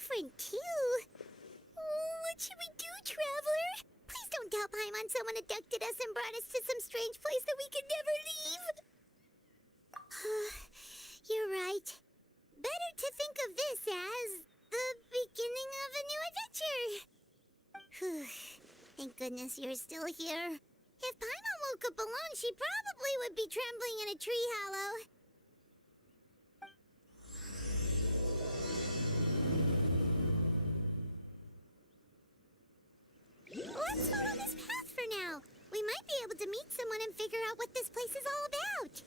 different, too. What should we do, Traveler? Please don't tell Paimon someone abducted us and brought us to some strange place that we could never leave. You're right. Better to think of this as the beginning of a new adventure. Thank goodness you're still here. If Paimon woke up alone, she probably would be trembling in a tree hollow. Let's follow this path for now. We might be able to meet someone and figure out what this place is all about.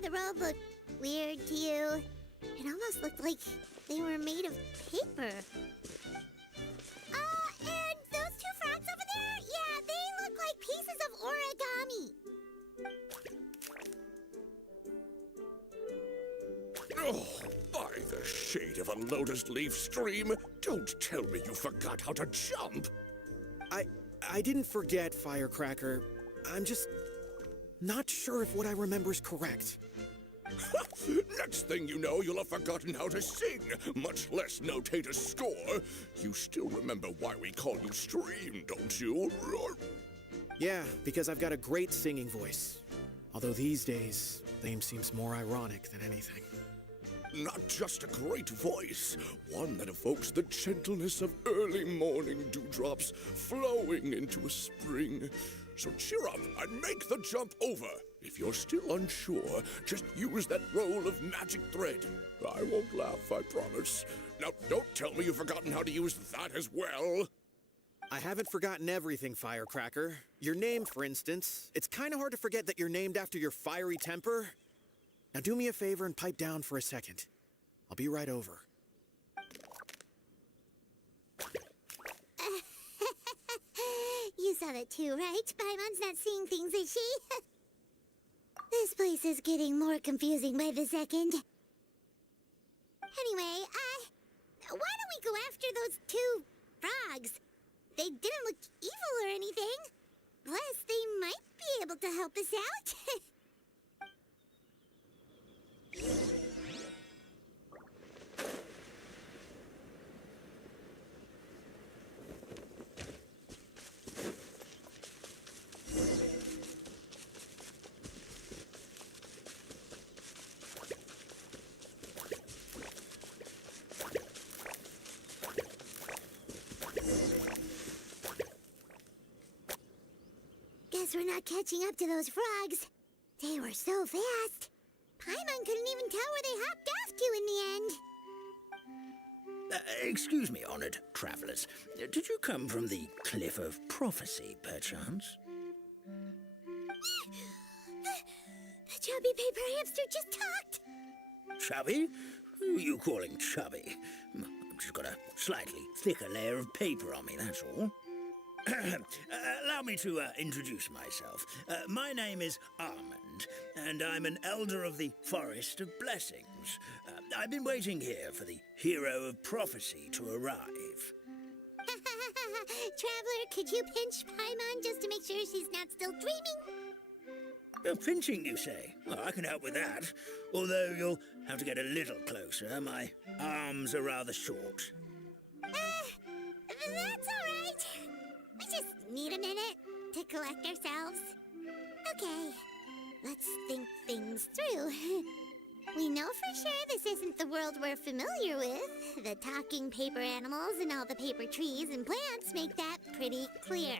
The road looked weird to you. It almost looked like they were made of paper. And those two frogs over there? Yeah, they look like pieces of origami. Oh, by the shade of a lotus leaf, Stream, don't tell me you forgot how to jump. I didn't forget, Firecracker. I'm just not sure if what I remember is correct. Next thing you know, you'll have forgotten how to sing, much less notate a score. You still remember why we call you Stream, don't you? Yeah, because I've got a great singing voice. Although these days, name seems more ironic than anything. Not just a great voice, one that evokes the gentleness of early morning dewdrops flowing into a spring. So cheer up and make the jump over. If you're still unsure, just use that roll of magic thread. I won't laugh, I promise. Now, don't tell me you've forgotten how to use that as well. I haven't forgotten everything, Firecracker. Your name, for instance. It's kind of hard to forget that you're named after your fiery temper. Now do me a favor and pipe down for a second. I'll be right over. You saw that too, right? Paimon's not seeing things, is she? This place is getting more confusing by the second. Anyway, why don't we go after those two frogs? They didn't look evil or anything. Plus, they might be able to help us out. Guess we're not catching up to those frogs. They were so fast. Paimon couldn't even tell where they hopped off to in the end. Excuse me, honored travelers. Did you come from the Cliff of Prophecy, perchance? The chubby paper hamster just talked. Chubby? Who are you calling chubby? I've just got a slightly thicker layer of paper on me, that's all. Allow me to introduce myself. My name is Almond, and I'm an elder of the Forest of Blessings. I've been waiting here for the hero of prophecy to arrive. Traveler, could you pinch Paimon just to make sure she's not still dreaming? Pinching, you say? Well, I can help with that. Although you'll have to get a little closer. My arms are rather short. That's all right. We just need a minute to collect ourselves. Okay, let's think things through. We know for sure this isn't the world we're familiar with. The talking paper animals and all the paper trees and plants make that pretty clear.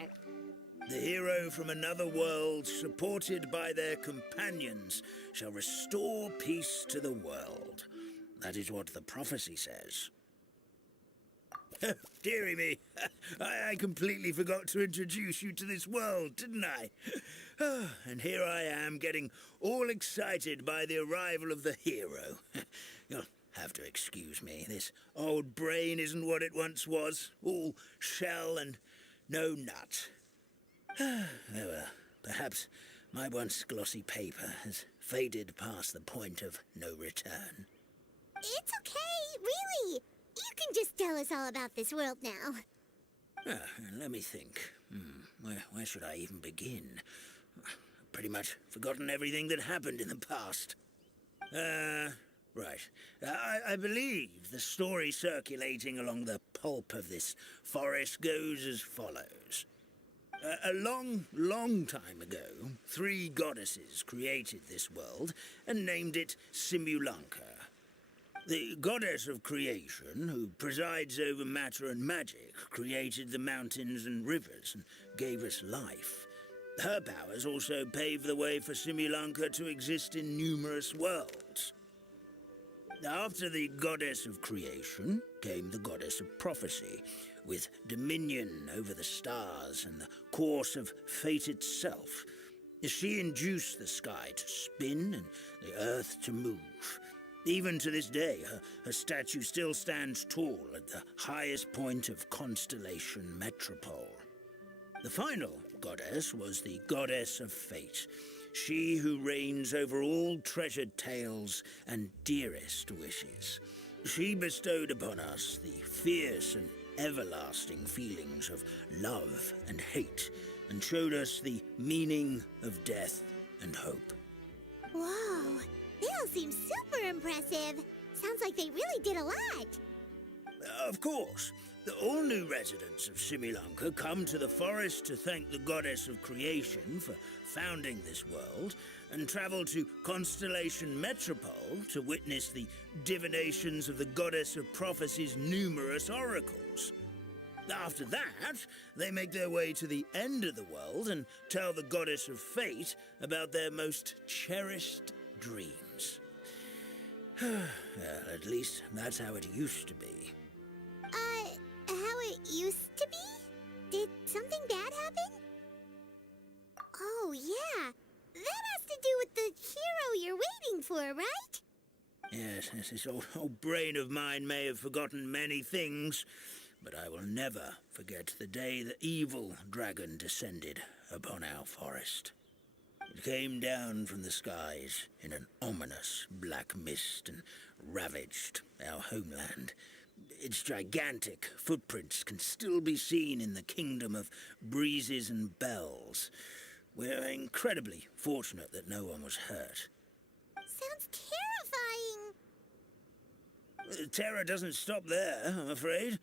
The hero from another world, supported by their companions, shall restore peace to the world. That is what the prophecy says. Dearie me, I completely forgot to introduce you to this world, didn't I? And here I am, getting all excited by the arrival of the hero. You'll have to excuse me. This old brain isn't what it once was, all shell and no nut. Oh well, perhaps my once glossy paper has faded past the point of no return. It's okay, really. You can just tell us all about this world now. Let me think. Where should I even begin? Pretty much forgotten everything that happened in the past. Right. I believe the story circulating along the pulp of this forest goes as follows. A long, long time ago, 3 goddesses created this world and named it Simulanka. The goddess of creation, who presides over matter and magic, created the mountains and rivers and gave us life. Her powers also paved the way for Simulanka to exist in numerous worlds. After the goddess of creation came the goddess of prophecy, with dominion over the stars and the course of fate itself. She induced the sky to spin and the earth to move. Even to this day, her statue still stands tall at the highest point of constellation Metropole. The final goddess was the goddess of fate, she who reigns over all treasured tales and dearest wishes. She bestowed upon us the fierce and everlasting feelings of love and hate, and showed us the meaning of death and hope. Whoa, they all seem super impressive. Sounds like they really did a lot. Of course. All new residents of Simulanka come to the forest to thank the goddess of creation for founding this world, and travel to Constellation Metropole to witness the divinations of the goddess of prophecy's numerous oracles. After that, they make their way to the end of the world and tell the goddess of fate about their most cherished dreams. Well, at least that's how it used to be. How it used to be? Did something bad happen? Oh, yeah. That has to do with the hero you're waiting for, right? Yes, this old brain of mine may have forgotten many things, but I will never forget the day the evil dragon descended upon our forest. It came down from the skies in an ominous black mist and ravaged our homeland. Its gigantic footprints can still be seen in the kingdom of breezes and bells. We're incredibly fortunate that no one was hurt. Sounds terrifying. The terror doesn't stop there, I'm afraid.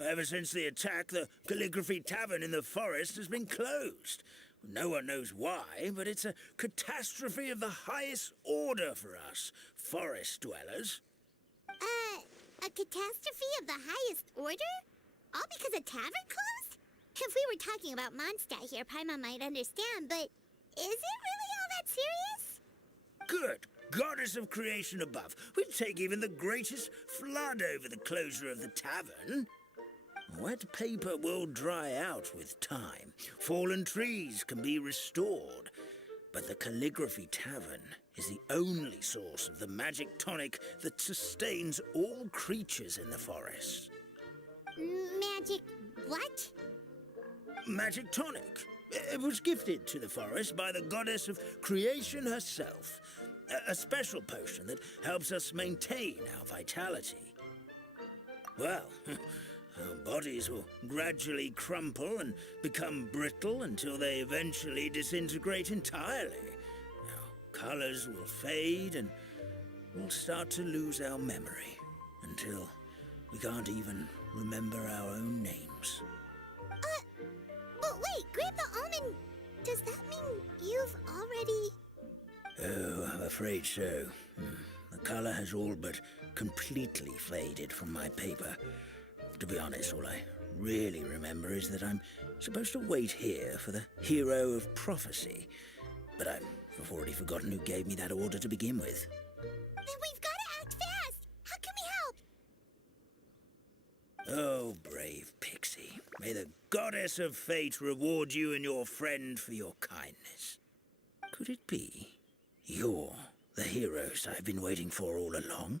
Ever since the attack, the Calligraphy Tavern in the forest has been closed. No one knows why, but it's a catastrophe of the highest order for us, forest dwellers. A catastrophe of the highest order? All because a tavern closed? If we were talking about Mondstadt here, Paimon might understand, but is it really all that serious? Good goddess of creation above. We'd take even the greatest flood over the closure of the tavern. Wet paper will dry out with time. Fallen trees can be restored. But the Calligraphy Tavern is the only source of the magic tonic that sustains all creatures in the forest. Magic what? Magic tonic. It was gifted to the forest by the goddess of creation herself. A special potion that helps us maintain our vitality. Well, our bodies will gradually crumple and become brittle until they eventually disintegrate entirely. Our colors will fade and we'll start to lose our memory until we can't even remember our own names. But wait, Grandpa Almond, does that mean you've already... Oh, I'm afraid so. The color has all but completely faded from my paper. To be honest, all I really remember is that I'm supposed to wait here for the hero of prophecy. But I've already forgotten who gave me that order to begin with. Then we've got to act fast! How can we help? Oh, brave Pixie. May the goddess of fate reward you and your friend for your kindness. Could it be you're the heroes I've been waiting for all along?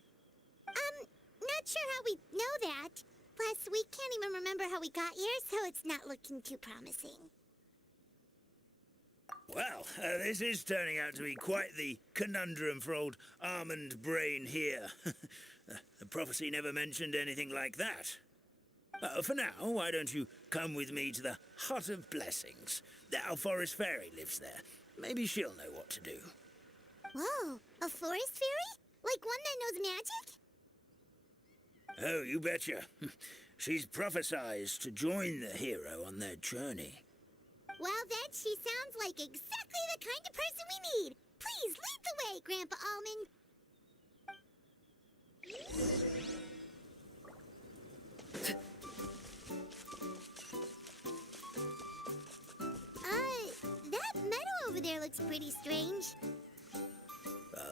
Not sure how we know that. Plus, we can't even remember how we got here, so it's not looking too promising. Well, this is turning out to be quite the conundrum for old almond brain here. The prophecy never mentioned anything like that. For now, why don't you come with me to the Hut of Blessings? Our forest fairy lives there. Maybe she'll know what to do. Whoa, a forest fairy? Like one that knows magic? Oh, you betcha. She's prophesied to join the hero on their journey. Well, then, she sounds like exactly the kind of person we need. Please lead the way, Grandpa Almond. That meadow over there looks pretty strange.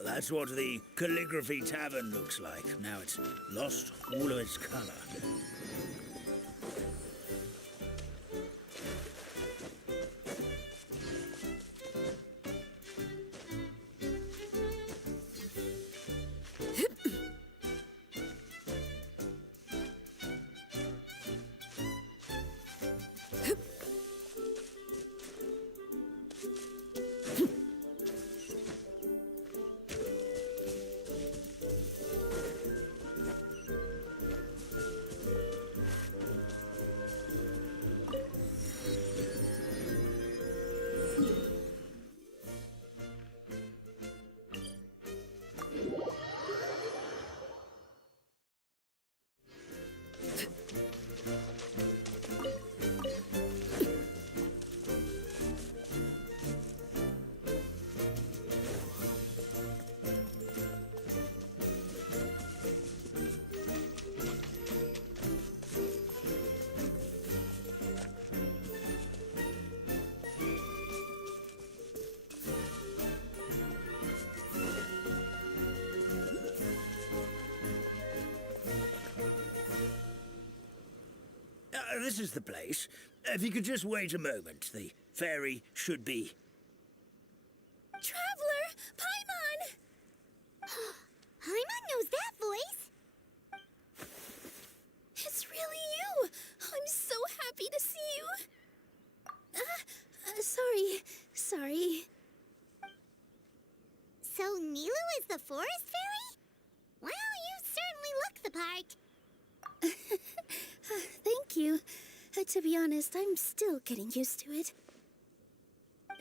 That's what the Calligraphy Tavern looks like. Now it's lost all of its color. This is the place. If you could just wait a moment, the fairy should be... Traveler! Paimon! Paimon knows that voice! It's really you! I'm so happy to see you! Sorry. So Nilu is the forest fairy? Well, you certainly look the part. Thank you. To be honest, I'm still getting used to it.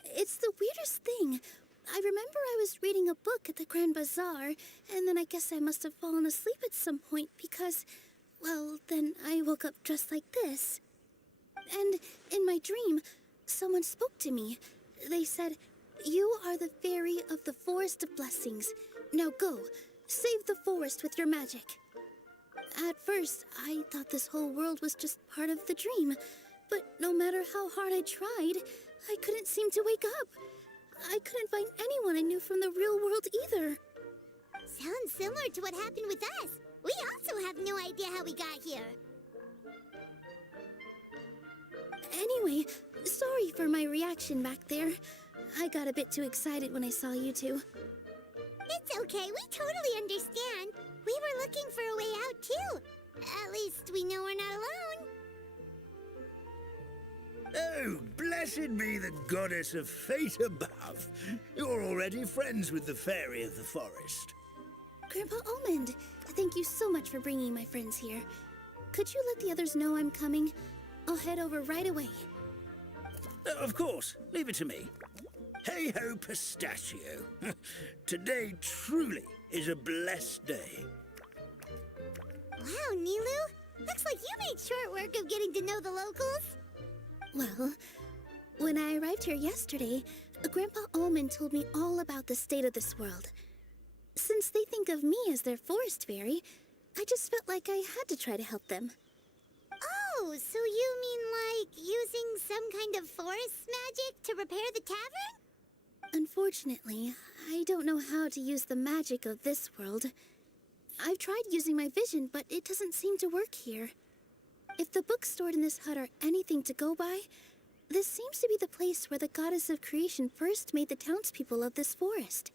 It's the weirdest thing. I remember I was reading a book at the Grand Bazaar, and then I guess I must have fallen asleep at some point because, well, then I woke up just like this. And in my dream, someone spoke to me. They said, "You are the fairy of the Forest of Blessings. Now go, save the forest with your magic." At first, I thought this whole world was just part of the dream, but no matter how hard I tried, I couldn't seem to wake up. I couldn't find anyone I knew from the real world either. Sounds similar to what happened with us. We also have no idea how we got here. Anyway, sorry for my reaction back there. I got a bit too excited when I saw you two. It's okay, we totally understand. We were looking for a way out, too. At least we know we're not alone. Oh, blessed be the goddess of fate above. You're already friends with the fairy of the forest. Grandpa Almond, thank you so much for bringing my friends here. Could you let the others know I'm coming? I'll head over right away. Of course. Leave it to me. Hey-ho, pistachio. Today truly is a blessed day. Wow, Nilu. Looks like you made short work of getting to know the locals. Well, when I arrived here yesterday, Grandpa Almond told me all about the state of this world. Since they think of me as their forest fairy, I just felt like I had to try to help them. Oh, so you mean like using some kind of forest magic to repair the tavern? Unfortunately, I don't know how to use the magic of this world. I've tried using my vision, but it doesn't seem to work here. If the books stored in this hut are anything to go by, this seems to be the place where the goddess of creation first made the townspeople of this forest.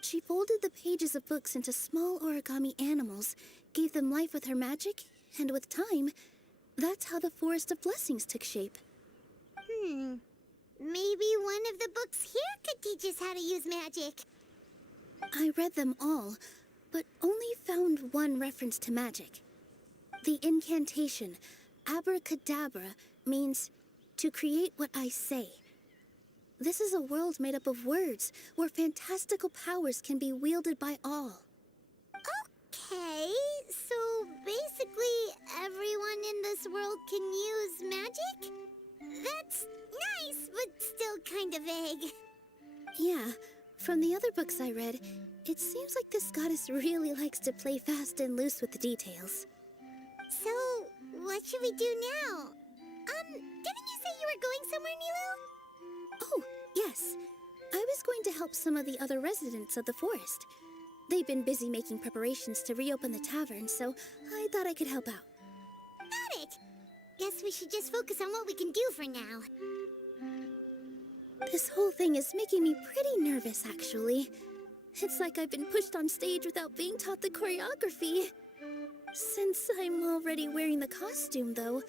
She folded the pages of books into small origami animals, gave them life with her magic, And with time, that's how the Forest of Blessings took shape. Maybe one of the books here could teach us how to use magic. I read them all, but only found one reference to magic. The incantation, abracadabra, means to create what I say. This is a world made up of words, where fantastical powers can be wielded by all. Okay, so basically everyone in this world can use magic? That's nice, but still kind of vague. Yeah, from the other books I read, it seems like this goddess really likes to play fast and loose with the details. So, what should we do now? Didn't you say you were going somewhere, Nilo? Oh, yes. I was going to help some of the other residents of the forest. They've been busy making preparations to reopen the tavern, so I thought I could help out. Got it! Guess we should just focus on what we can do for now. This whole thing is making me pretty nervous, actually. It's like I've been pushed on stage without being taught the choreography. Since I'm already wearing the costume, though,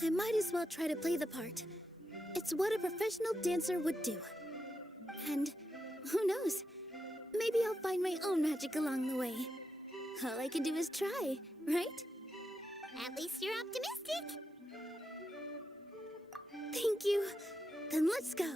I might as well try to play the part. It's what a professional dancer would do. And who knows? Maybe I'll find my own magic along the way. All I can do is try, right? At least you're optimistic. Thank you. Then let's go.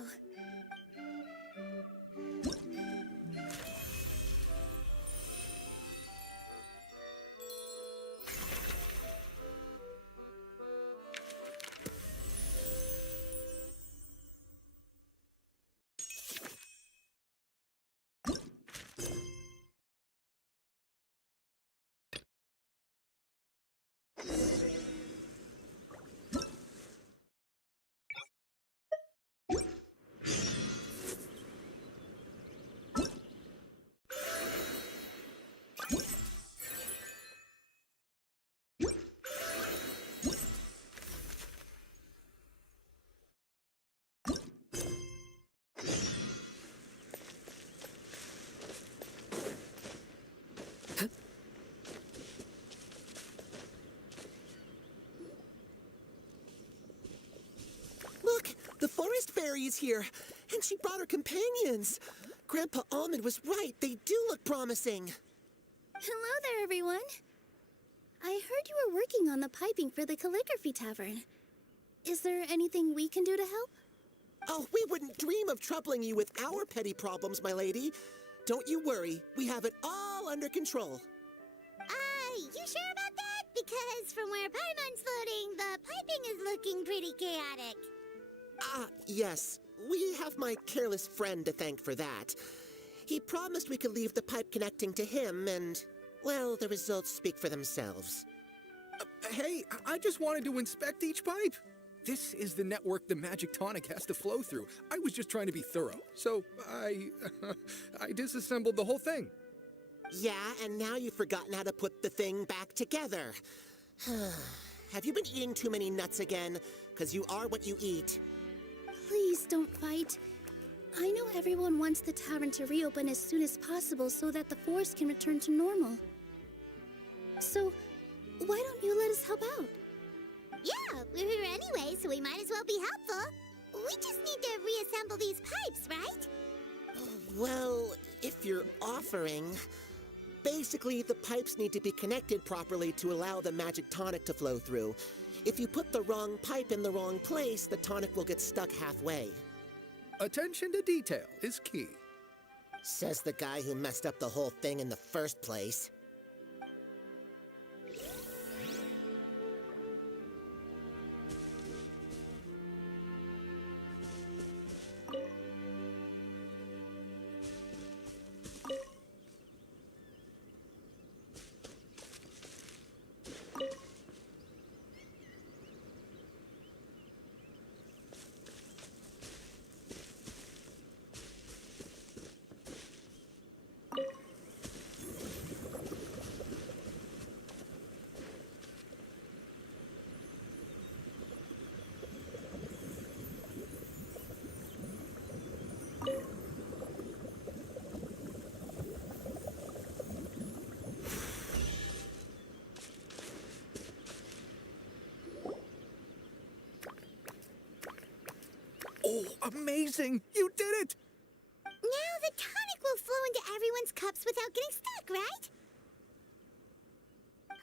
Look, the forest fairy is here, and she brought her companions. Grandpa Almond was right. They do look promising. Hello there, everyone. I heard you were working on the piping for the calligraphy tavern. Is there anything we can do to help? Oh, we wouldn't dream of troubling you with our petty problems, my lady. Don't you worry. We have it all under control. You sure about that? Because from where Paimon's floating, the piping is looking pretty chaotic. Yes. We have my careless friend to thank for that. He promised we could leave the pipe connecting to him, and, well, the results speak for themselves. Hey, I just wanted to inspect each pipe. This is the network the magic tonic has to flow through. I was just trying to be thorough, so I disassembled the whole thing. Yeah, and now you've forgotten how to put the thing back together. Have you been eating too many nuts again? 'Cause you are what you eat. Please don't fight. I know everyone wants the tavern to reopen as soon as possible so that the forest can return to normal. So, why don't you let us help out? Yeah, we're here anyway, so we might as well be helpful. We just need to reassemble these pipes, right? Well, if you're offering... Basically, the pipes need to be connected properly to allow the magic tonic to flow through. If you put the wrong pipe in the wrong place, the tonic will get stuck halfway. Attention to detail is key. Says the guy who messed up the whole thing in the first place. Oh, amazing! You did it! Now the tonic will flow into everyone's cups without getting stuck, right?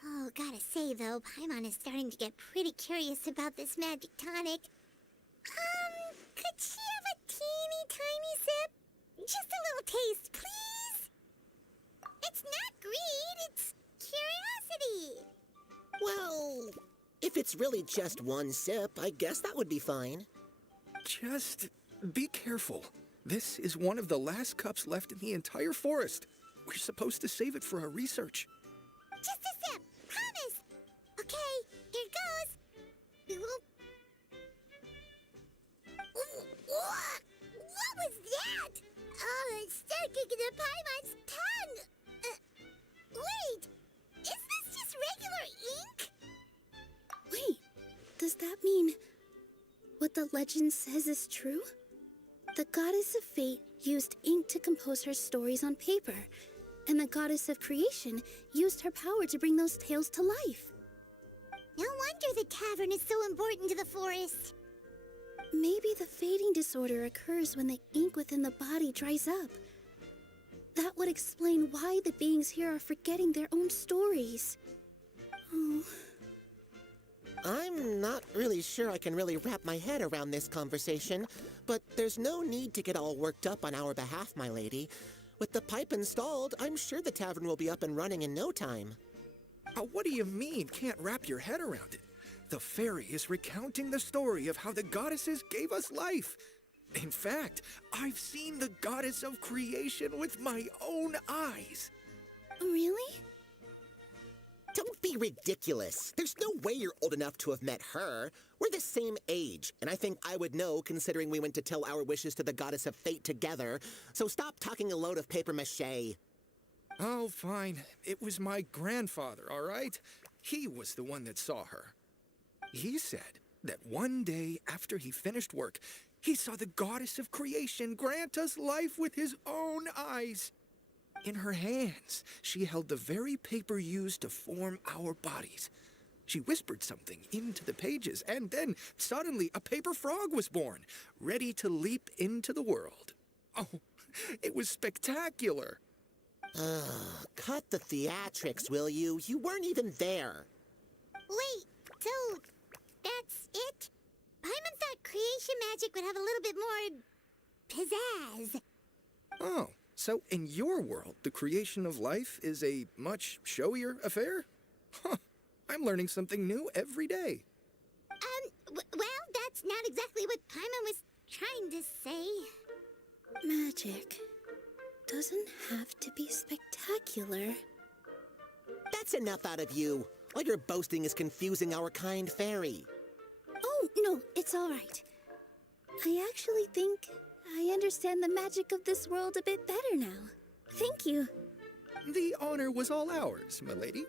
Oh, gotta say though, Paimon is starting to get pretty curious about this magic tonic. Could she have a teeny tiny sip? Just a little taste, please? It's not greed, it's curiosity. Well, if it's really just one sip, I guess that would be fine. Just be careful. This is one of the last cups left in the entire forest. We're supposed to save it for our research. Just a sip, promise. Okay, here goes. What was that? Oh, it's sticking to Paimon's tongue. Wait, is this just regular ink? Wait, does that mean what the legend says is true? The goddess of fate used ink to compose her stories on paper, and the goddess of creation used her power to bring those tales to life. No wonder the tavern is so important to the forest. Maybe the fading disorder occurs when the ink within the body dries up. That would explain why the beings here are forgetting their own stories. Oh. I'm not really sure I can really wrap my head around this conversation, but there's no need to get all worked up on our behalf, my lady. With the pipe installed, I'm sure the tavern will be up and running in no time. What do you mean, can't wrap your head around it? The fairy is recounting the story of how the goddesses gave us life. In fact, I've seen the goddess of creation with my own eyes. Really? Don't be ridiculous. There's no way you're old enough to have met her. We're the same age, and I think I would know considering we went to tell our wishes to the goddess of fate together. So stop talking a load of papier-mâché. Oh, fine. It was my grandfather, all right? He was the one that saw her. He said that one day after he finished work, he saw the goddess of creation grant us life with his own eyes. In her hands, she held the very paper used to form our bodies. She whispered something into the pages, and then suddenly a paper frog was born, ready to leap into the world. Oh, it was spectacular. Cut the theatrics, will you? You weren't even there. Wait, so that's it? Paimon thought creation magic would have a little bit more pizzazz. Oh, so in your world, the creation of life is a much showier affair? Huh, I'm learning something new every day. Well, that's not exactly what Paimon was trying to say. Magic doesn't have to be spectacular. That's enough out of you. All your boasting is confusing our kind fairy. Oh, no, it's all right. I actually think I understand the magic of this world a bit better now. Thank you. The honor was all ours, my lady.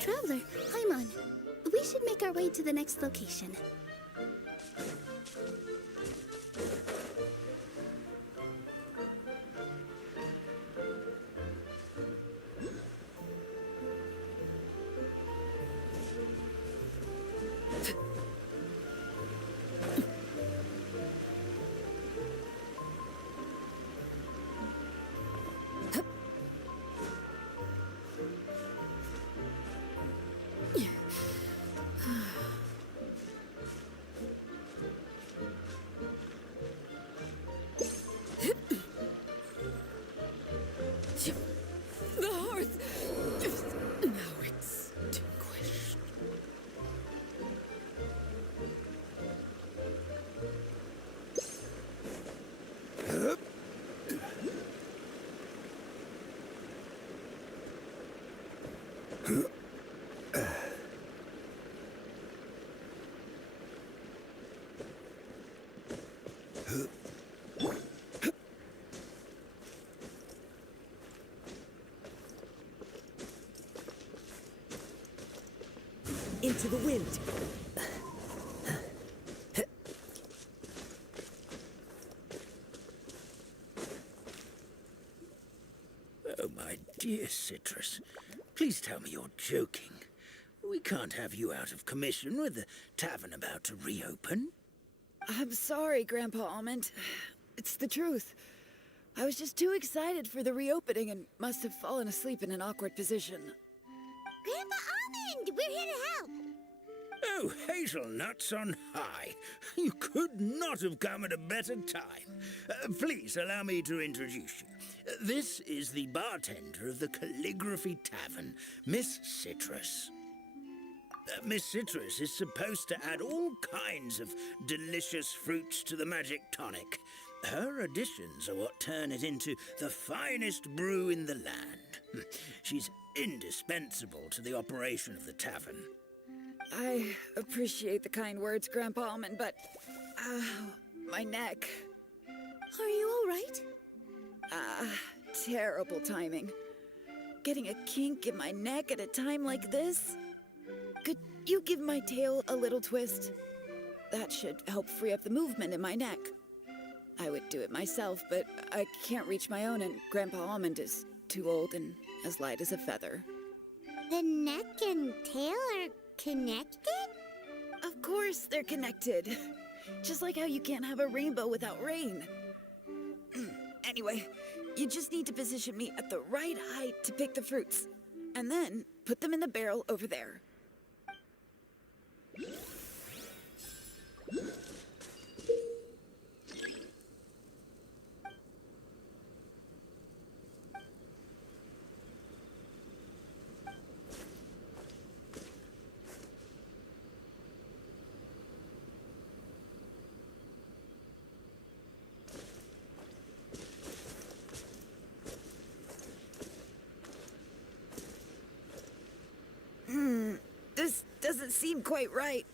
Traveler, Paimon, we should make our way to the next location. The hearth is now extinguished. Into the wind. Oh, my dear Citrus, please tell me you're joking. We can't have you out of commission with the tavern about to reopen. I'm sorry, Grandpa Almond. It's the truth. I was just too excited for the reopening and must have fallen asleep in an awkward position. Grandpa Almond, we're here to help. Oh, hazelnuts on high. You could not have come at a better time. Please allow me to introduce you. This is the bartender of the Calligraphy Tavern, Miss Citrus. Miss Citrus is supposed to add all kinds of delicious fruits to the magic tonic. Her additions are what turn it into the finest brew in the land. She's indispensable to the operation of the tavern. I appreciate the kind words, Grandpa Almond, but... my neck. Are you all right? Terrible timing. Getting a kink in my neck at a time like this? Could you give my tail a little twist? That should help free up the movement in my neck. I would do it myself, but I can't reach my own, and Grandpa Almond is too old and as light as a feather. The neck and tail are connected? Of course they're connected. Just like how you can't have a rainbow without rain. Anyway, you just need to position me at the right height to pick the fruits. And then put them in the barrel over there. This doesn't seem quite right.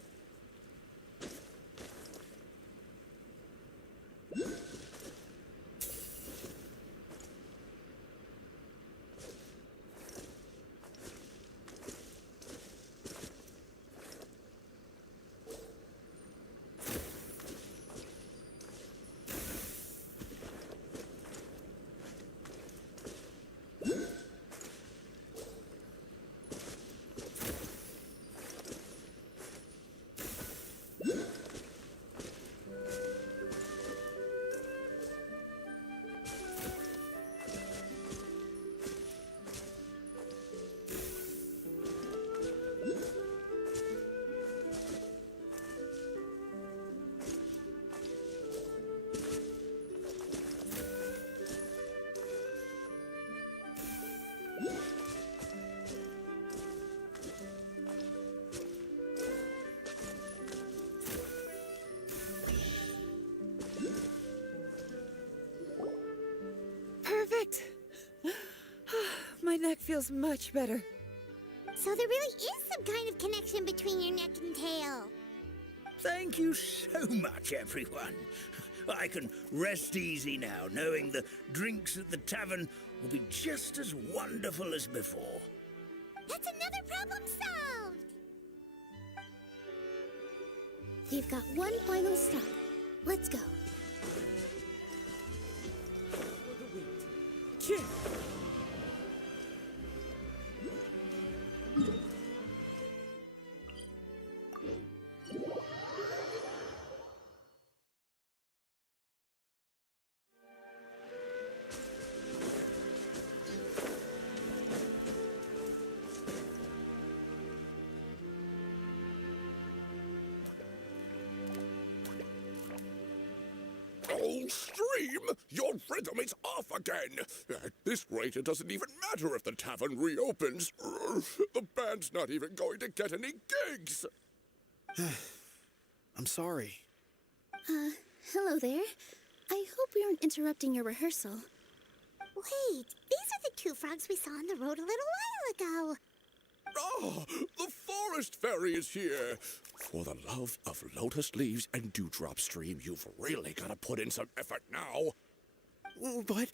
Perfect! My neck feels much better. So there really is some kind of connection between your neck and tail. Thank you so much, everyone. I can rest easy now, knowing the drinks at the tavern will be just as wonderful as before. That's another problem solved! You've got one final stop. Let's go. Oh, Stream! Your rhythm is off again! At this rate, it doesn't even matter if the tavern reopens. The band's not even going to get any gigs! I'm sorry. Hello there. I hope we aren't interrupting your rehearsal. Wait, these are the two frogs we saw on the road a little while ago. Ah, the forest fairy is here! For the love of lotus leaves and dewdrop, Stream, you've really got to put in some effort now. But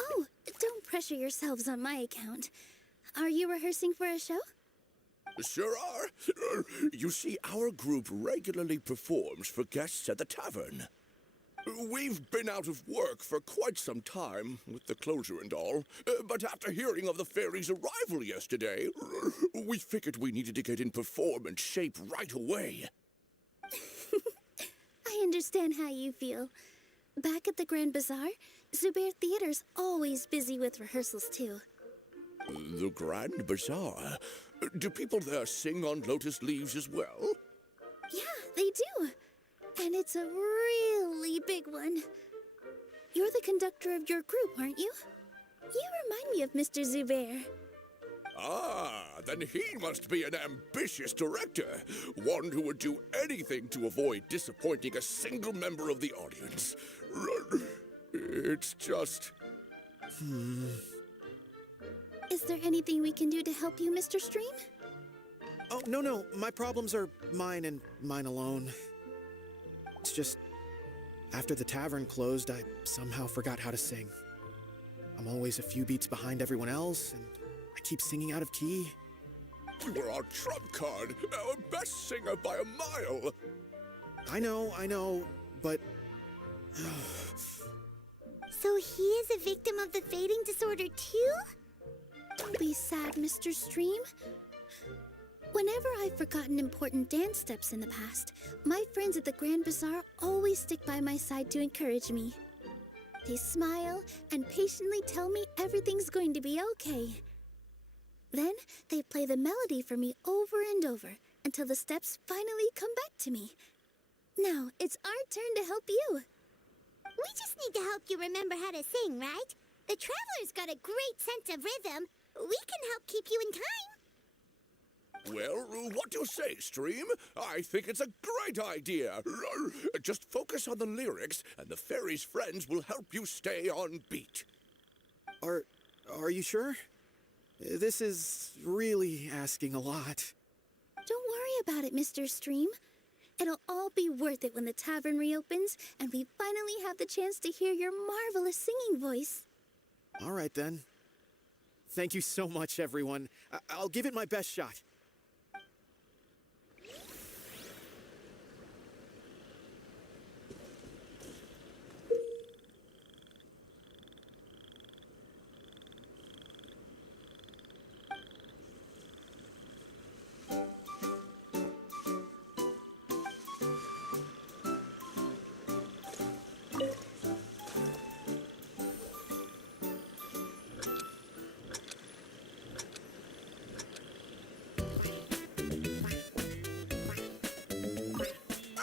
Oh, don't pressure yourselves on my account. Are you rehearsing for a show? Sure are. You see, our group regularly performs for guests at the tavern. We've been out of work for quite some time, with the closure and all. But after hearing of the fairy's arrival yesterday, we figured we needed to get in performance shape right away. I understand how you feel. Back at the Grand Bazaar, Zubair Theater's always busy with rehearsals too. The Grand Bazaar? Do people there sing on lotus leaves as well? Yeah, they do. And it's a really big one. You're the conductor of your group, aren't you? You remind me of Mr. Zubair. Ah, then he must be an ambitious director. One who would do anything to avoid disappointing a single member of the audience. It's just... Is there anything we can do to help you, Mr. Stream? Oh, no. My problems are mine and mine alone. It's just, after the tavern closed, I somehow forgot how to sing. I'm always a few beats behind everyone else, and I keep singing out of key. You were our trump card, our best singer by a mile. I know, but... So he is a victim of the fading disorder too? Don't be sad, Mr. Stream. Whenever I've forgotten important dance steps in the past, my friends at the Grand Bazaar always stick by my side to encourage me. They smile and patiently tell me everything's going to be okay. Then they play the melody for me over and over until the steps finally come back to me. Now it's our turn to help you. We just need to help you remember how to sing, right? The Traveler's got a great sense of rhythm. We can help keep you in time. Well, what do you say, Stream? I think it's a great idea. Just focus on the lyrics, and the fairy's friends will help you stay on beat. Are you sure? This is really asking a lot. Don't worry about it, Mr. Stream. It'll all be worth it when the tavern reopens and we finally have the chance to hear your marvelous singing voice. All right, then. Thank you so much, everyone. I'll give it my best shot.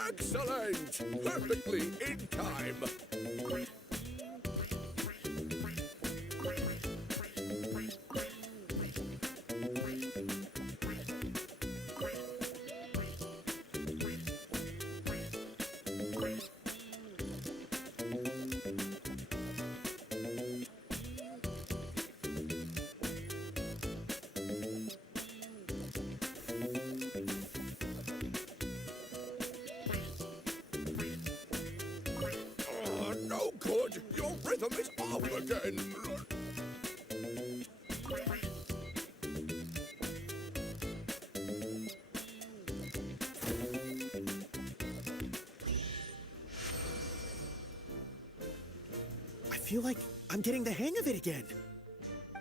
Excellent! Perfectly in time! No good! Your rhythm is off again! I feel like I'm getting the hang of it again.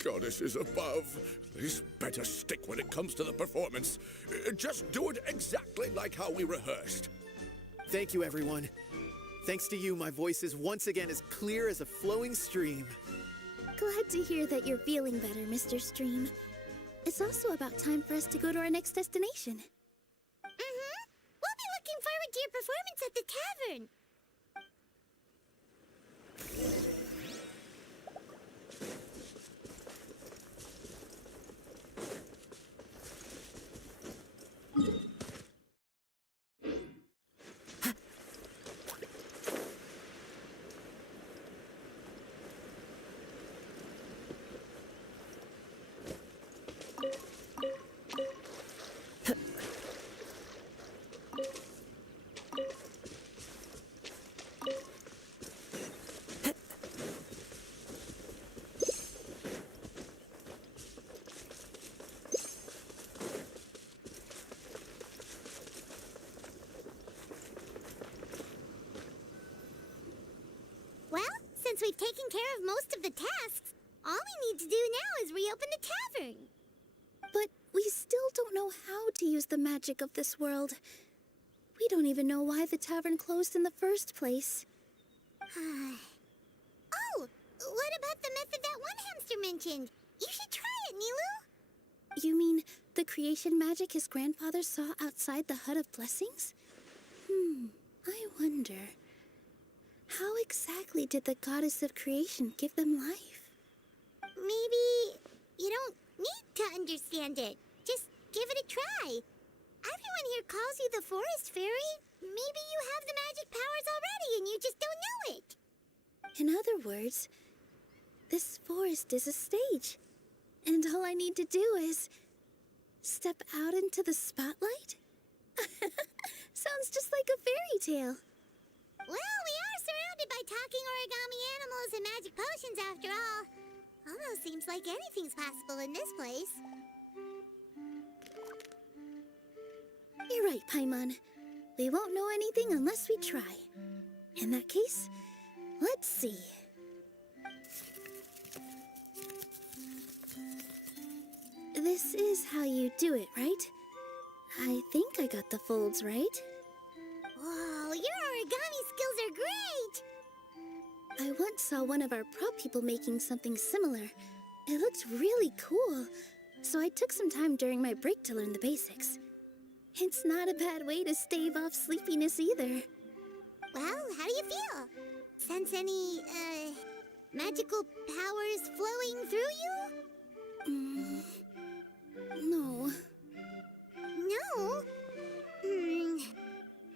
Goddesses above, this better stick when it comes to the performance. Just do it exactly like how we rehearsed. Thank you, everyone. Thanks to you, my voice is once again as clear as a flowing stream. Glad to hear that you're feeling better, Mr. Stream. It's also about time for us to go to our next destination. We'll be looking forward to your performance at the tavern. Well, since we've taken care of most of the tasks, all we need to do now is reopen the tavern. But we still don't know how to use the magic of this world. We don't even know why the tavern closed in the first place. Oh, what about the method that one hamster mentioned? You should try it, Nilu. You mean the creation magic his grandfather saw outside the Hut of Blessings? I wonder. How exactly did the goddess of creation give them life? Maybe you don't need to understand it. Just give it a try. Everyone here calls you the Forest Fairy. Maybe you have the magic powers already and you just don't know it. In other words, this forest is a stage. And all I need to do is step out into the spotlight? Sounds just like a fairy tale. Well, we are surrounded by talking origami animals and magic potions after all. Almost seems like anything's possible in this place. You're right, Paimon. We won't know anything unless we try. In that case, let's see. This is how you do it, right? I think I got the folds right. Whoa, your origami skills are great! I once saw one of our prop people making something similar. It looked really cool, so I took some time during my break to learn the basics. It's not a bad way to stave off sleepiness either. Well, how do you feel? Sense any, magical powers flowing through you? No. No?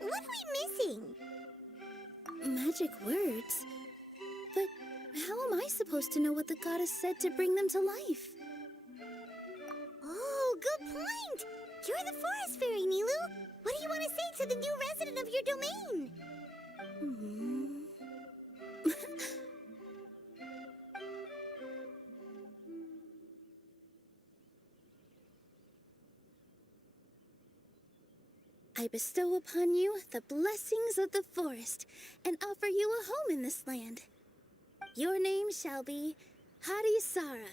What are we missing? Magic words? But how am I supposed to know what the goddess said to bring them to life? Oh, good point! You're the Forest Fairy, Nilu! What do you want to say to the new resident of your domain? I bestow upon you the blessings of the forest and offer you a home in this land. Your name shall be Harisara.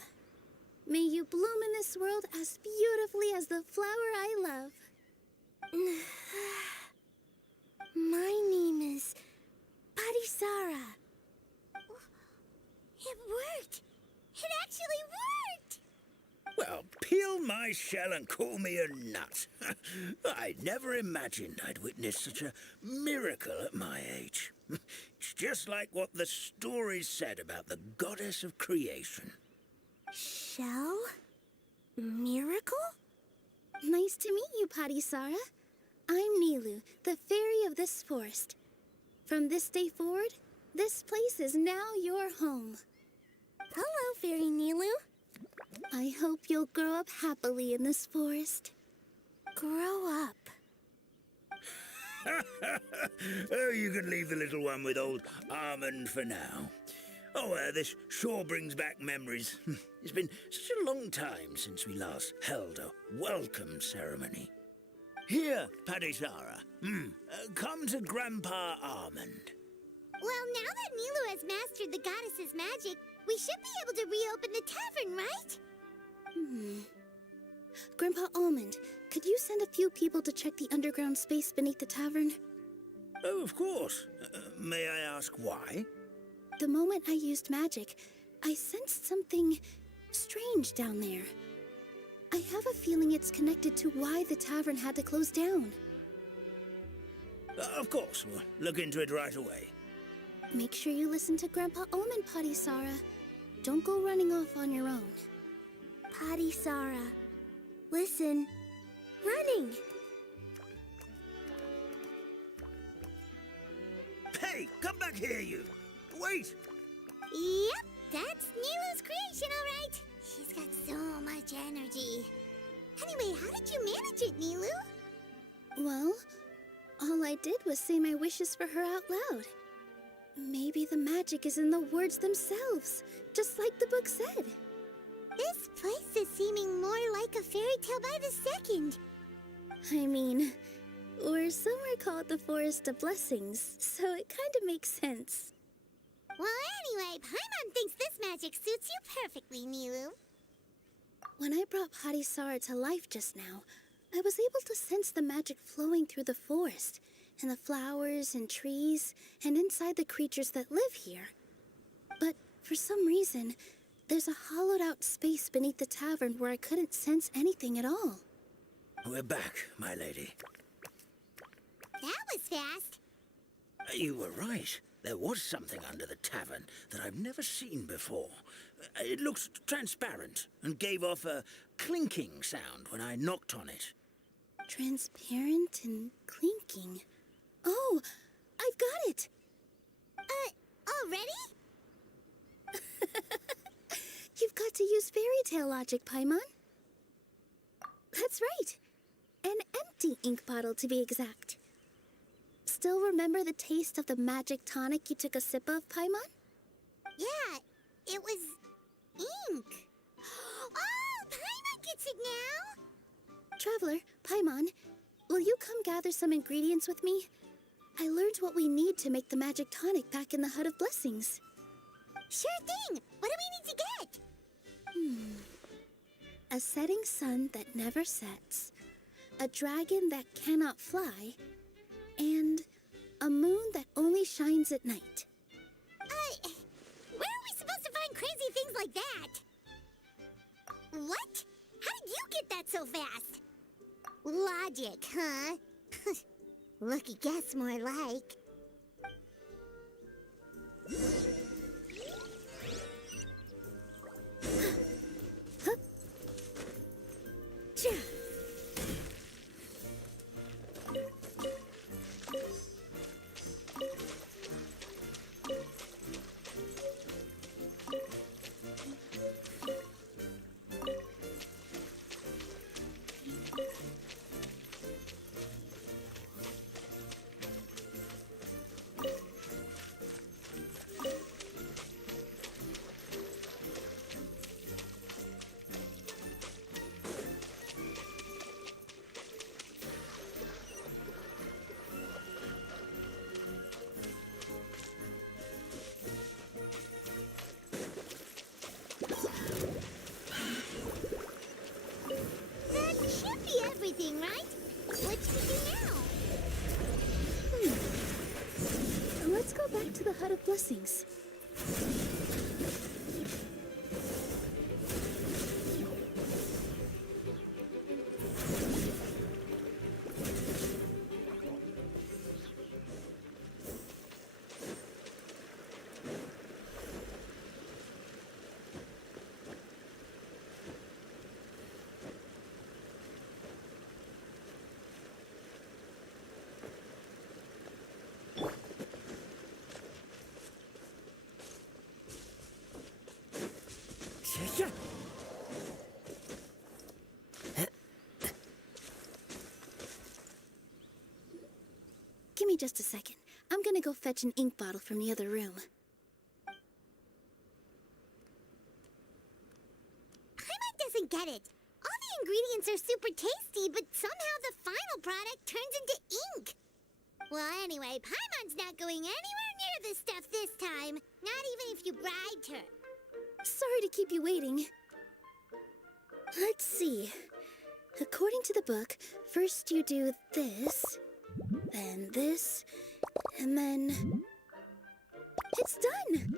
May you bloom in this world as beautifully as the flower I love. My name is Harisara. It worked! It actually worked! Well, peel my shell and call me a nut. I never imagined I'd witness such a miracle at my age. It's just like what the stories said about the goddess of creation. Shell? Miracle? Nice to meet you, Harisara. I'm Nilu, the fairy of this forest. From this day forward, this place is now your home. Hello, Fairy Nilu. I hope you'll grow up happily in this forest. Grow up. Oh, you can leave the little one with old Almond for now. Oh, this sure brings back memories. It's been such a long time since we last held a welcome ceremony. Here, Harisara. Come to Grandpa Almond. Well, now that Nilu has mastered the goddess's magic, we should be able to reopen the tavern, right? Grandpa Almond, could you send a few people to check the underground space beneath the tavern? Oh, of course. May I ask why? The moment I used magic, I sensed something strange down there. I have a feeling it's connected to why the tavern had to close down. Of course. We'll look into it right away. Make sure you listen to Grandpa Almond, Harisara. Don't go running off on your own. Harisara, listen. Running. Hey, come back here, you! Wait! Yep, that's Nilu's creation, all right. She's got so much energy. Anyway, how did you manage it, Nilu? Well, all I did was say my wishes for her out loud. Maybe the magic is in the words themselves, just like the book said. This place is seeming more like a fairy tale by the second. I mean, we're somewhere called the Forest of Blessings, so it kind of makes sense. Well, anyway, Paimon thinks this magic suits you perfectly, Nilu. When I brought Harisara to life just now, I was able to sense the magic flowing through the forest. and the flowers and trees, and inside the creatures that live here. But for some reason, there's a hollowed-out space beneath the tavern where I couldn't sense anything at all. We're back, my lady. That was fast. You were right. There was something under the tavern that I've never seen before. It looked transparent and gave off a clinking sound when I knocked on it. Transparent and clinking. Oh, I've got it! Already? You've got to use fairy tale logic, Paimon. That's right. An empty ink bottle, to be exact. Still remember the taste of the magic tonic you took a sip of, Paimon? Yeah, it was ink. Oh, Paimon gets it now! Traveler, Paimon, will you come gather some ingredients with me? I learned what we need to make the magic tonic back in the Hut of Blessings. Sure thing! What do we need to get? A setting sun that never sets, a dragon that cannot fly, and a moon that only shines at night. Where are we supposed to find crazy things like that? What? How did you get that so fast? Logic, huh? Lucky guess, more like. Everything, right? What should we do now? Let's go back to the Hut of Blessings. Give me just a second. I'm gonna go fetch an ink bottle from the other room. Paimon doesn't get it. All the ingredients are super tasty, but somehow the final product turns into ink. Well, anyway, Paimon's not going anywhere near this stuff this time. Not even if you bribed her. Sorry to keep you waiting. Let's see. According to the book, first you do this, then this, and then... It's done!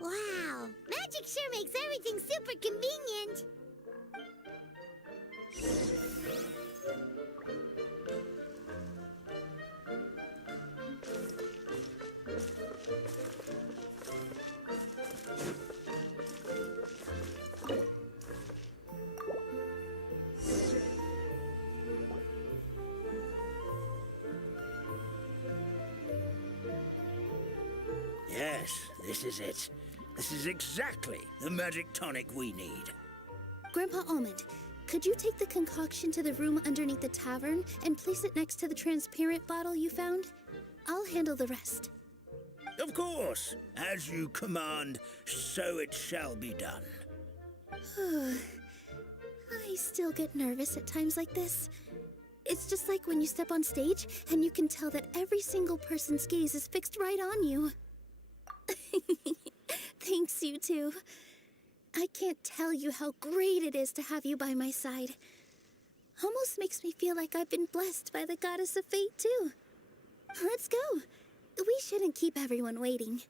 Wow, magic sure makes everything super convenient. Yes, this is it. This is exactly the magic tonic we need. Grandpa Almond, could you take the concoction to the room underneath the tavern and place it next to the transparent bottle you found? I'll handle the rest. Of course. As you command, so it shall be done. I still get nervous at times like this. It's just like when you step on stage and you can tell that every single person's gaze is fixed right on you. Thanks, you two. I can't tell you how great it is to have you by my side. Almost makes me feel like I've been blessed by the goddess of fate, too. Let's go. We shouldn't keep everyone waiting.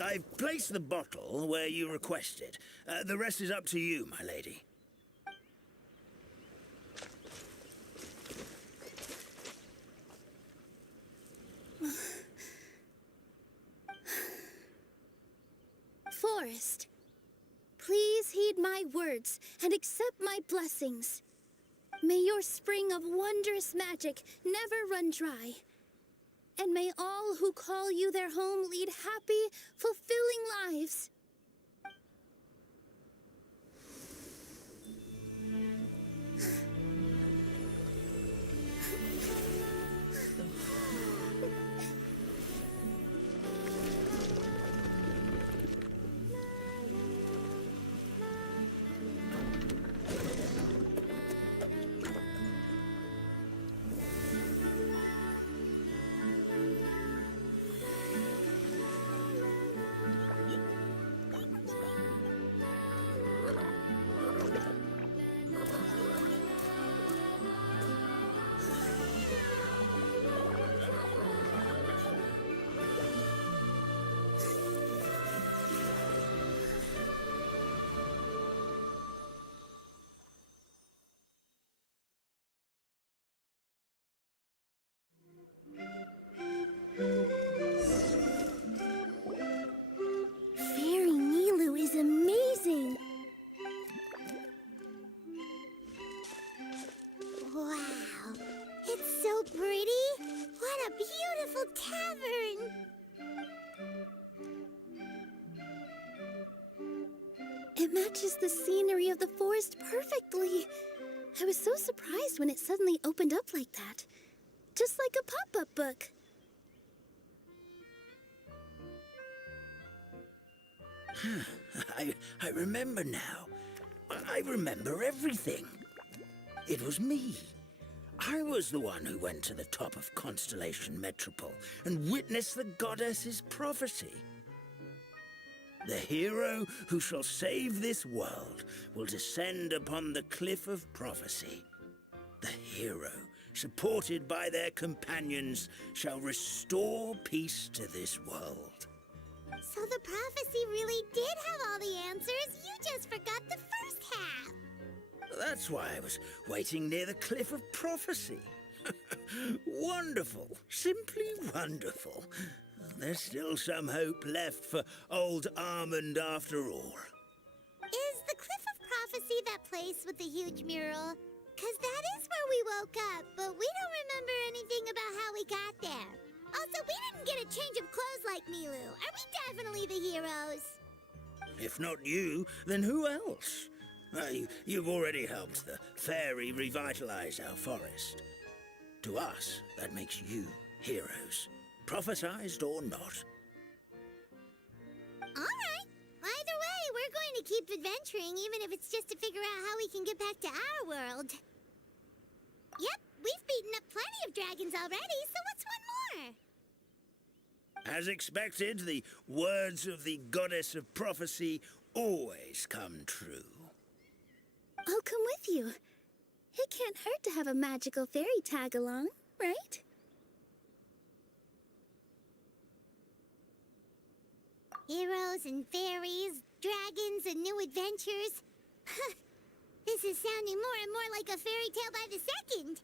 I've placed the bottle where you requested. The rest is up to you, my lady. Forest, please heed my words and accept my blessings. May your spring of wondrous magic never run dry. And may all who call you their home lead happy, fulfilling lives. Fairy Nilu is amazing. Wow, it's so pretty. What a beautiful cavern. It matches the scenery of the forest perfectly. I was so surprised when it suddenly opened up like that. Just like a pop-up book. I remember now. I remember everything. It was me. I was the one who went to the top of Constellation Metropole and witnessed the goddess's prophecy. The hero who shall save this world will descend upon the cliff of prophecy. The hero, supported by their companions, shall restore peace to this world. So the prophecy really did have all the answers. You just forgot the first half. That's why I was waiting near the cliff of prophecy. Wonderful. Simply wonderful. There's still some hope left for old Almond after all. Is the Cliff of Prophecy that place with the huge mural? 'Cause that is where we woke up, but we don't remember anything about how we got there. Also, we didn't get a change of clothes like Nilu. Are we definitely the heroes? If not you, then who else? You've already helped the fairy revitalize our forest. To us, that makes you heroes, prophesized or not. All right. Either way, we're going to keep adventuring, even if it's just to figure out how we can get back to our world. Yep, we've beaten up plenty of dragons already, so what's one more? As expected, the words of the goddess of prophecy always come true. I'll come with you. It can't hurt to have a magical fairy tag along, right? Heroes and fairies, dragons and new adventures. This is sounding more and more like a fairy tale by the second.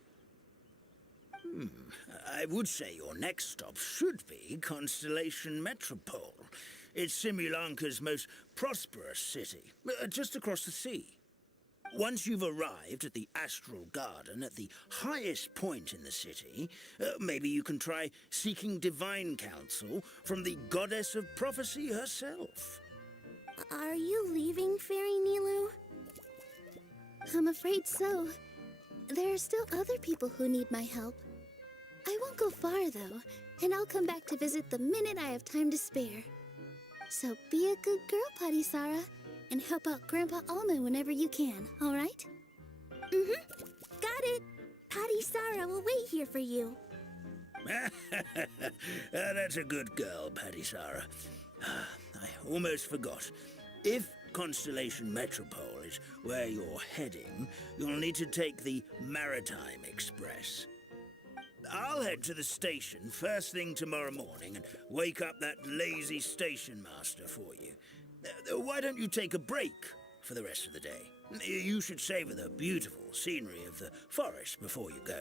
I would say your next stop should be Constellation Metropole. It's Simulanka's most prosperous city, just across the sea. Once you've arrived at the Astral Garden at the highest point in the city, maybe you can try seeking divine counsel from the goddess of prophecy herself. Are you leaving, Fairy Nilu? I'm afraid so. There are still other people who need my help. I won't go far, though, and I'll come back to visit the minute I have time to spare. So be a good girl, Patisara, and help out Grandpa Alma whenever you can, all right? Mm-hmm. Got it. Patty Sarah will wait here for you. That's a good girl, Paddy Sarah. I almost forgot. If Constellation Metropole is where you're heading, you'll need to take the Maritime Express. I'll head to the station first thing tomorrow morning and wake up that lazy station master for you. Why don't you take a break for the rest of the day? You should savor the beautiful scenery of the forest before you go.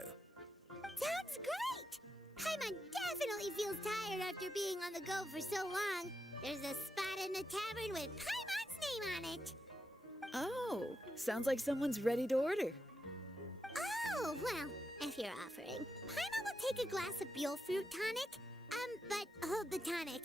Sounds great! Paimon definitely feels tired after being on the go for so long. There's a spot in the tavern with Paimon's name on it. Oh, sounds like someone's ready to order. Oh, well, if you're offering, Paimon will take a glass of Buell fruit tonic. But hold the tonic.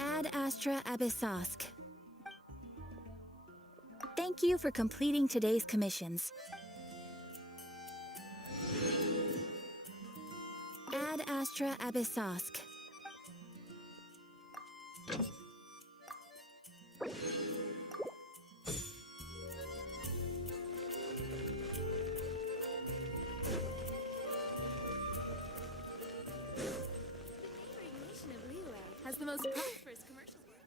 Ad Astra Abyssosk. Thank you for completing today's commissions. Ad Astra Abyssosk. Has the most prosperous commercial work.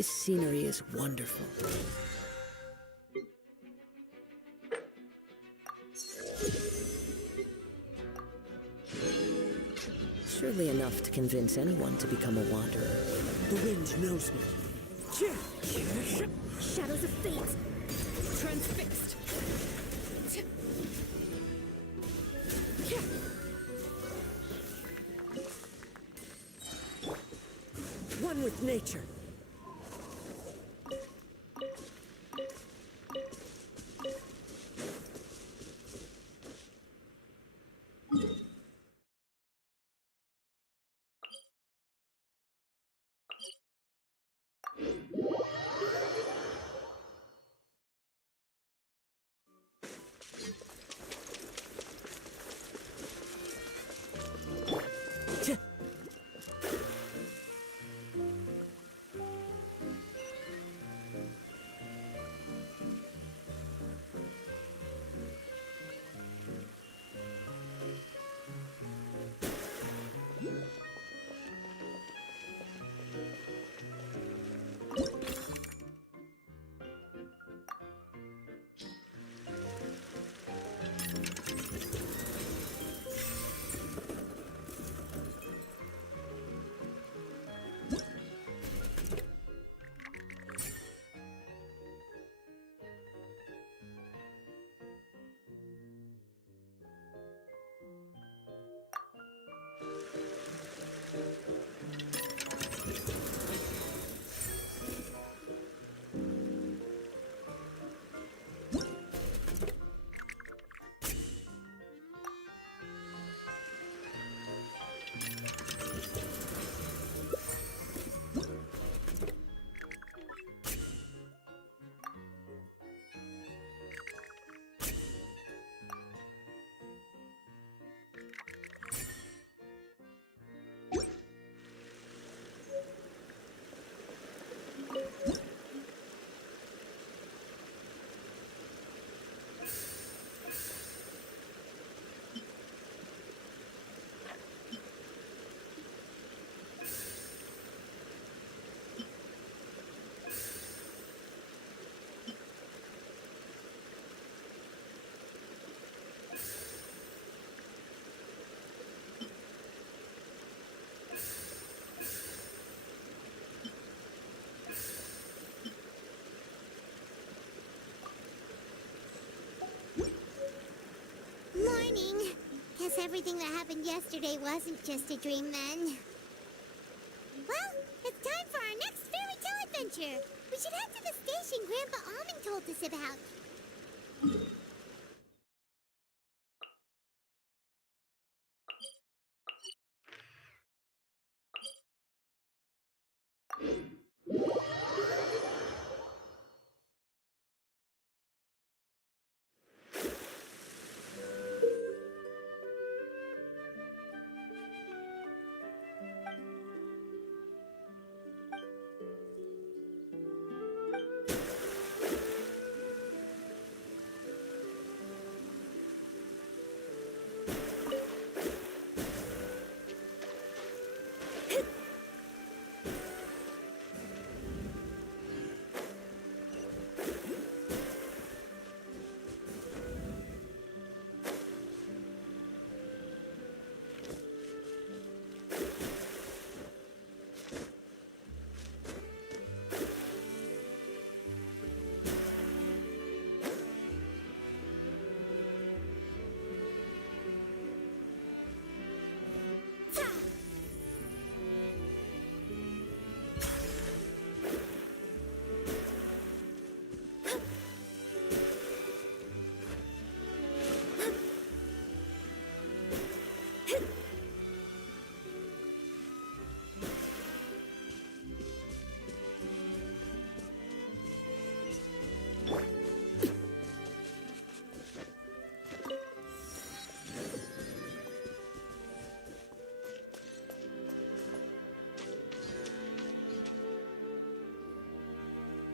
This scenery is wonderful. Surely enough to convince anyone to become a wanderer. The wind knows me. Shadows of fate. Transfixed. One with nature. Morning. Guess everything that happened yesterday wasn't just a dream then. Well, it's time for our next fairy tale adventure. We should head to the station Grandpa Almond told us about.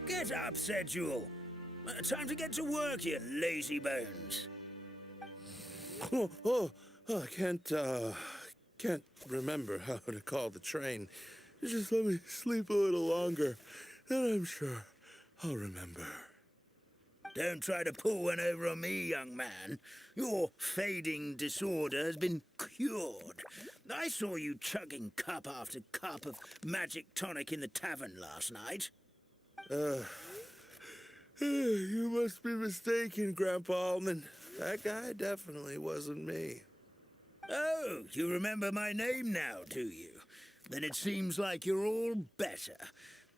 Get up, said Jewel. Time to get to work, you lazy bones. I can't remember how to call the train. Just let me sleep a little longer. then I'm sure I'll remember. Don't try to pull one over on me, young man. Your fading disorder has been cured. I saw you chugging cup after cup of magic tonic in the tavern last night. You must be mistaken, Grandpa Almond. That guy definitely wasn't me. Oh, you remember my name now, do you? Then it seems like you're all better.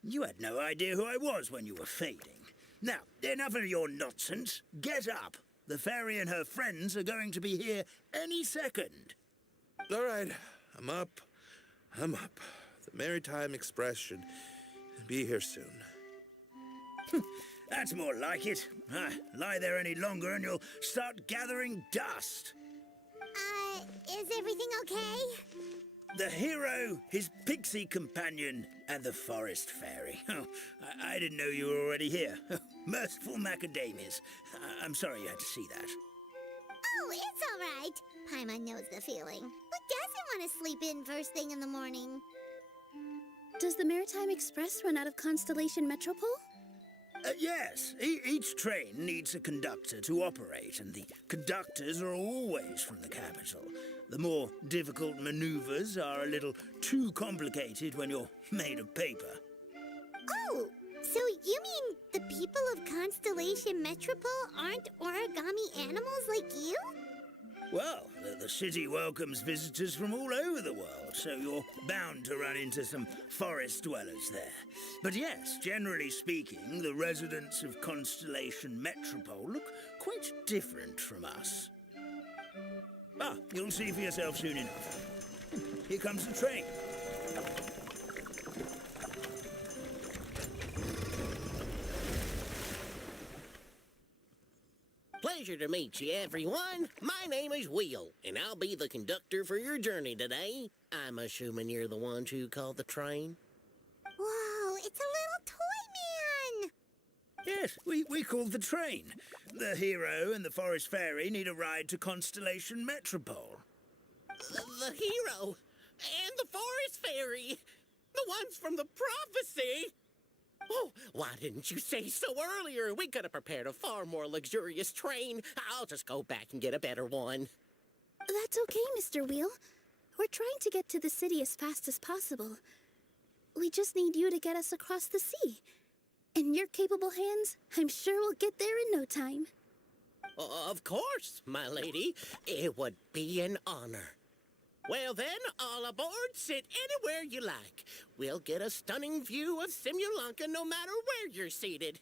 You had no idea who I was when you were fading. Now, enough of your nonsense. Get up. The fairy and her friends are going to be here any second. All right, I'm up. I'm up. The Maritime Express should be here soon. That's more like it. Lie there any longer and you'll start gathering dust. Is everything okay? The hero, his pixie companion, and the forest fairy. Oh, I didn't know you were already here. Merciful macadamias. I'm sorry you had to see that. Oh, it's all right. Paimon knows the feeling. Who doesn't want to sleep in first thing in the morning? Does the Maritime Express run out of Constellation Metropole? Yes, each train needs a conductor to operate, and the conductors are always from the capital. The more difficult maneuvers are a little too complicated when you're made of paper. Oh, so you mean the people of Constellation Metropole aren't origami animals like you? Well, the city welcomes visitors from all over the world, so you're bound to run into some forest dwellers there. But yes, generally speaking, the residents of Constellation Metropole look quite different from us. You'll see for yourself soon enough. Here comes the train. Pleasure to meet you, everyone. My name is Will, and I'll be the conductor for your journey today. I'm assuming you're the ones who called the train? Whoa, it's a little toy man! Yes, we called the train. The hero and the forest fairy need a ride to Constellation Metropole. The hero and the forest fairy, the ones from the prophecy. Oh, why didn't you say so earlier? We could have prepared a far more luxurious train. I'll just go back and get a better one. That's okay, Mr. Wheel. We're trying to get to the city as fast as possible. We just need you to get us across the sea. In your capable hands, I'm sure we'll get there in no time. Of course, my lady. It would be an honor. Well then, all aboard, sit anywhere you like. We'll get a stunning view of Simulanka no matter where you're seated.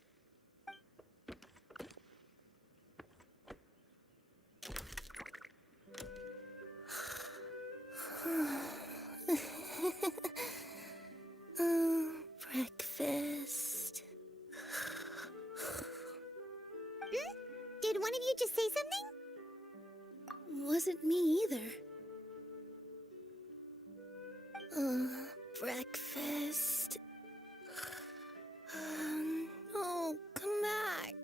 Breakfast. Did one of you just say something? Wasn't me either. Breakfast. Oh, come back.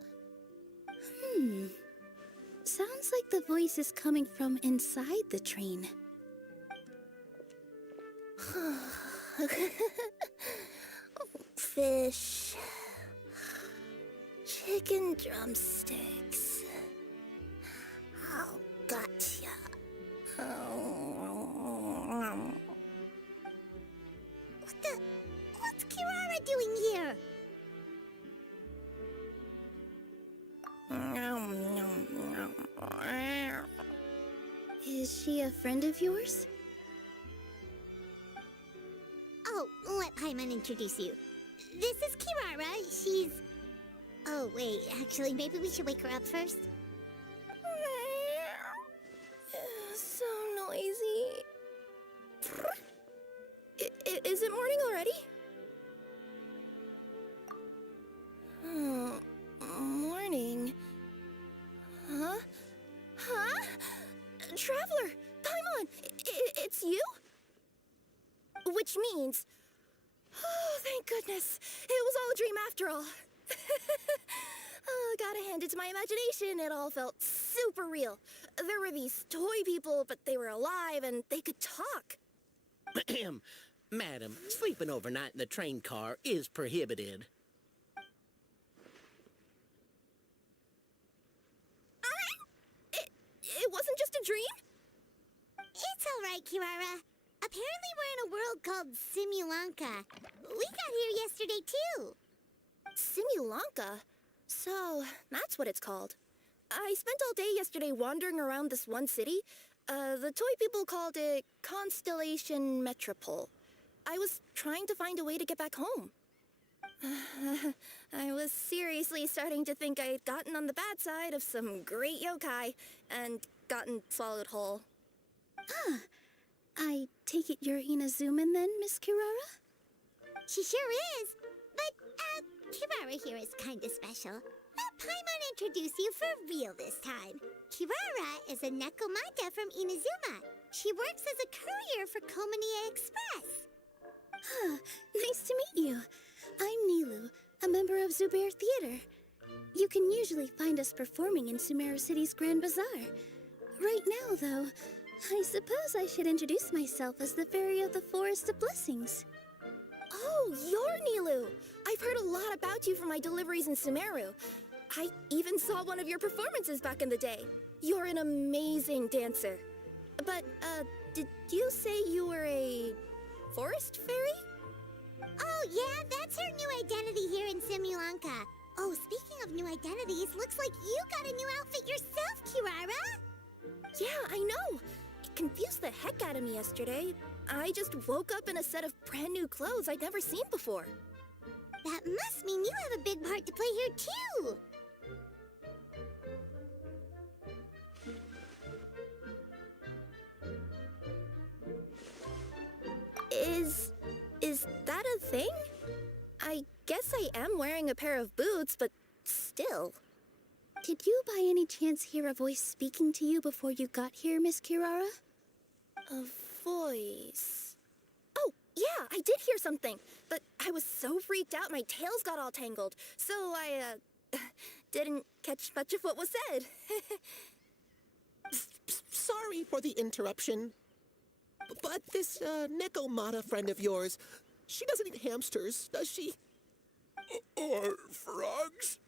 Sounds like the voice is coming from inside the train. Fish. Chicken drumsticks. Oh, gotcha. What's Kirara doing here? Is she a friend of yours? Oh, let Paimon introduce you. This is Kirara. She's... Oh, wait. Actually, maybe we should wake her up first. So noisy. Is it morning already? Morning. Huh? Traveler! Paimon! It's you? Which means... Oh, thank goodness. It was all a dream after all. Gotta hand it to my imagination. It all felt super real. There were these toy people, but they were alive and they could talk. Madam, sleeping overnight in the train car is prohibited. it wasn't just a dream? It's all right, Kirara. Apparently we're in a world called Simulanka. We got here yesterday, too. Simulanka? So, that's what it's called. I spent all day yesterday wandering around this one city. The toy people called it Constellation Metropole. I was trying to find a way to get back home. I was seriously starting to think I had gotten on the bad side of some great yokai and gotten swallowed whole. Huh. I take it you're Inazuman then, Miss Kirara? She sure is. But, Kirara here is kinda special. Let Paimon introduce you for real this time. Kirara is a Nekomata from Inazuma. She works as a courier for Komaniya Express. Huh. Nice to meet you. I'm Nilu, a member of Zubair Theater. You can usually find us performing in Sumeru City's Grand Bazaar. Right now, though, I suppose I should introduce myself as the Fairy of the Forest of Blessings. Oh, you're Nilu! I've heard a lot about you from my deliveries in Sumeru. I even saw one of your performances back in the day. You're an amazing dancer. But, did you say you were a forest fairy? Oh, yeah, that's her new identity here in Simulanka. Oh, speaking of new identities, looks like you got a new outfit yourself, Kirara. Yeah, I know. It confused the heck out of me yesterday. I just woke up in a set of brand new clothes I'd never seen before. That must mean you have a big part to play here, too. Is that a thing? I guess I am wearing a pair of boots, but still. Did you by any chance hear a voice speaking to you before you got here, Miss Kirara? A voice... Oh, yeah, I did hear something, but I was so freaked out my tails got all tangled, so I, didn't catch much of what was said. Sorry for the interruption. But this, Nekomata friend of yours, she doesn't eat hamsters, does she? Or frogs?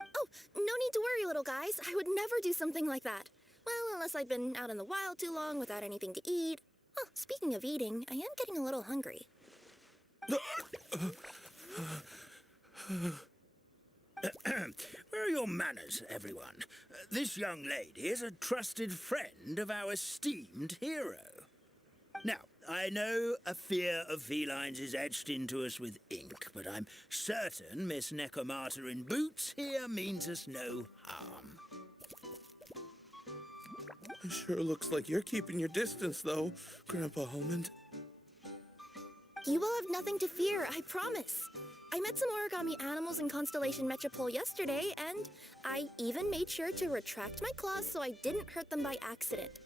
Oh, no need to worry, little guys. I would never do something like that. Well, unless I've been out in the wild too long without anything to eat. Oh, speaking of eating, I am getting a little hungry. Where are your manners, everyone? This young lady is a trusted friend of our esteemed hero. Now, I know a fear of felines is etched into us with ink, but I'm certain Miss Nekomata in boots here means us no harm. It sure looks like you're keeping your distance, though, Grandpa Almond. You will have nothing to fear, I promise. I met some origami animals in Constellation Metropole yesterday, and I even made sure to retract my claws so I didn't hurt them by accident.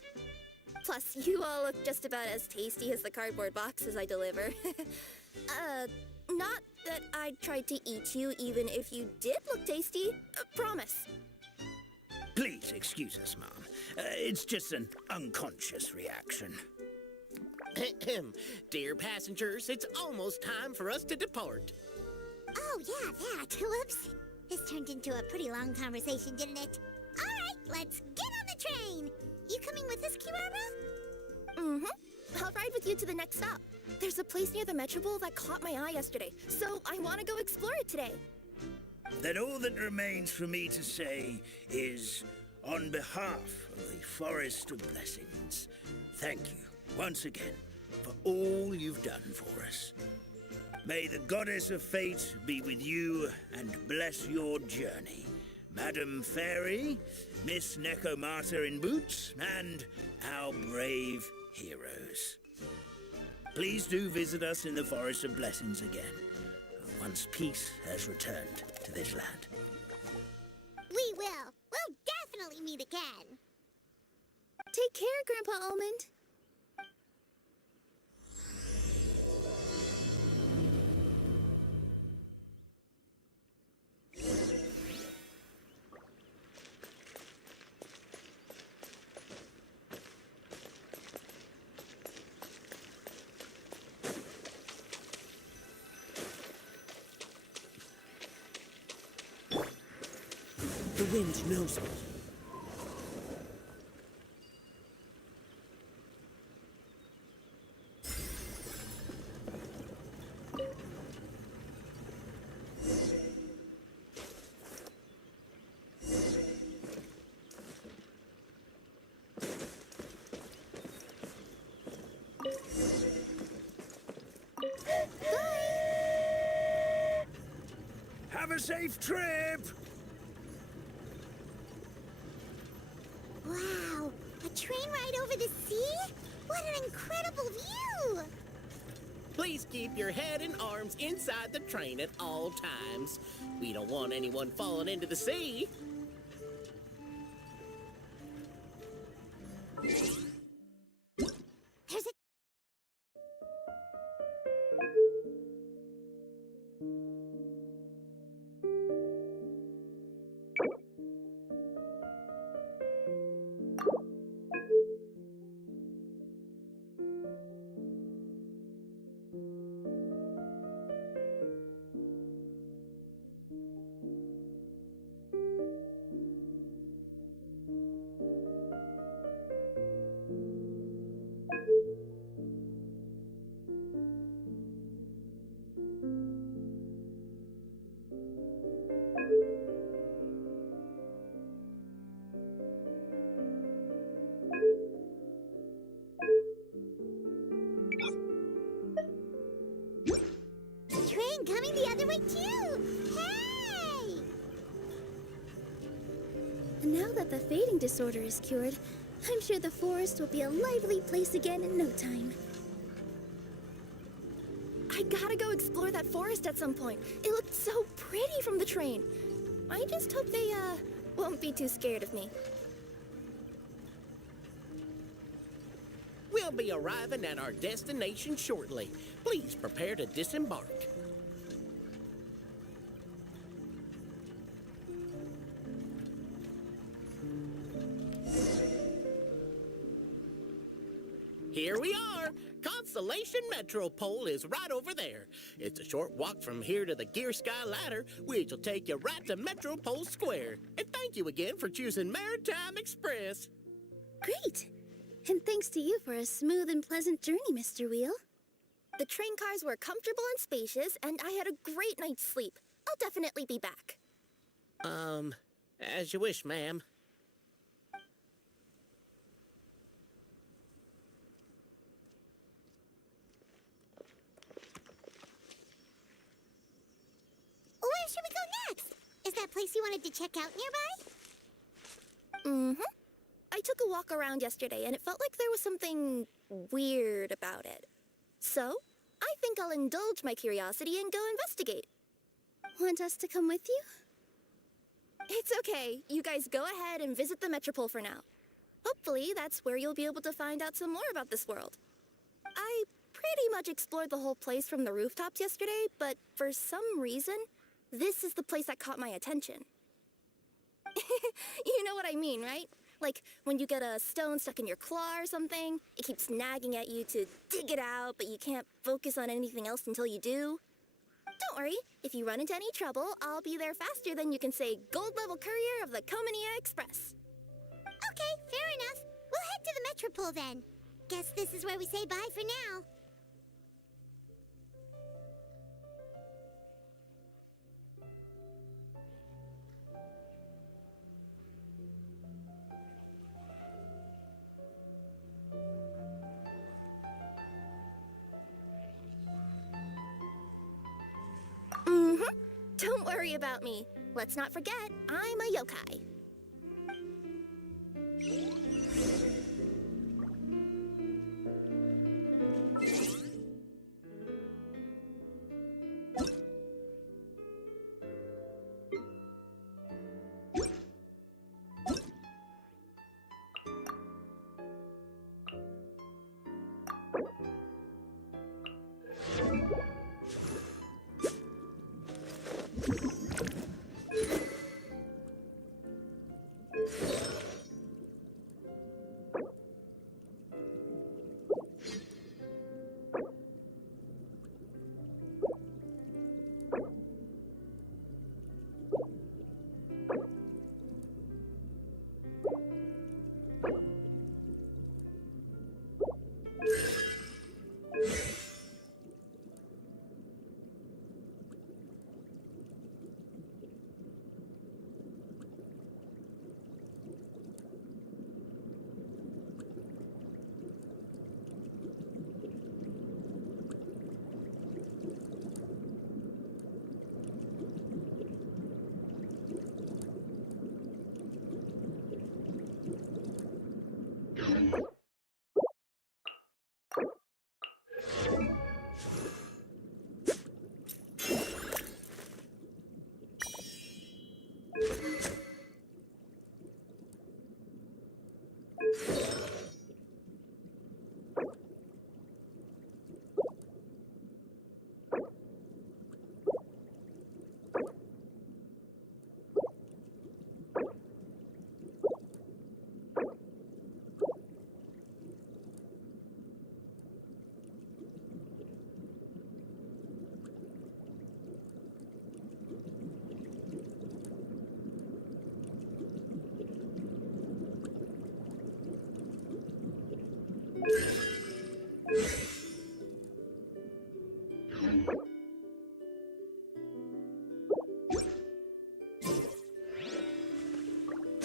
Plus, you all look just about as tasty as the cardboard boxes I deliver. Not that I tried to eat you, even if you did look tasty. Promise. Please excuse us, Mom. It's just an unconscious reaction. Dear passengers, it's almost time for us to depart. Oh, yeah, that. Whoops. This turned into a pretty long conversation, didn't it? All right, let's get on the train. You coming with us, Kirara? Mm-hmm. I'll ride with you to the next stop. There's a place near the Metropole that caught my eye yesterday, so I want to go explore it today. Then all that remains for me to say is, on behalf of the Forest of Blessings, thank you once again for all you've done for us. May the goddess of fate be with you and bless your journey. Madam Fairy, Miss Nekomata in boots, and our brave heroes. Please do visit us in the Forest of Blessings again, once peace has returned to this land. We will. We'll definitely meet again. Take care, Grandpa Almond. The wind knows me. safe trip! Wow, a train ride over the sea? What an incredible view! Please keep your head and arms inside the train at all times. We don't want anyone falling into the sea. There's a... train coming the other way too! Hey! Now that the fading disorder is cured, I'm sure the forest will be a lively place again in no time. I gotta go explore that forest at some point. It looked so pretty from the train. I just hope they, won't be too scared of me. We'll be arriving at our destination shortly. Please prepare to disembark. Here we are. Constellation Metropole is right over there. It's a short walk from here to the Gear Sky Ladder, which will take you right to Metropole Square. And thank you again for choosing Maritime Express. Great! And thanks to you for a smooth and pleasant journey, Mr. Wheel. The train cars were comfortable and spacious, and I had a great night's sleep. I'll definitely be back. As you wish, ma'am. Where should we go next? Is that place you wanted to check out nearby? Mm-hmm. I took a walk around yesterday, and it felt like there was something weird about it. So, I think I'll indulge my curiosity and go investigate. Want us to come with you? It's okay. You guys go ahead and visit the Metropole for now. Hopefully, that's where you'll be able to find out some more about this world. I pretty much explored the whole place from the rooftops yesterday, but for some reason, this is the place that caught my attention. You know what I mean, right? Like, when you get a stone stuck in your claw or something, it keeps nagging at you to dig it out, but you can't focus on anything else until you do. Don't worry, if you run into any trouble, I'll be there faster than you can say gold-level courier of the Compania Express. Okay, fair enough. We'll head to the Metropole then. Guess this is where we say bye for now. Mm-hmm. Don't worry about me. Let's not forget, I'm a yokai.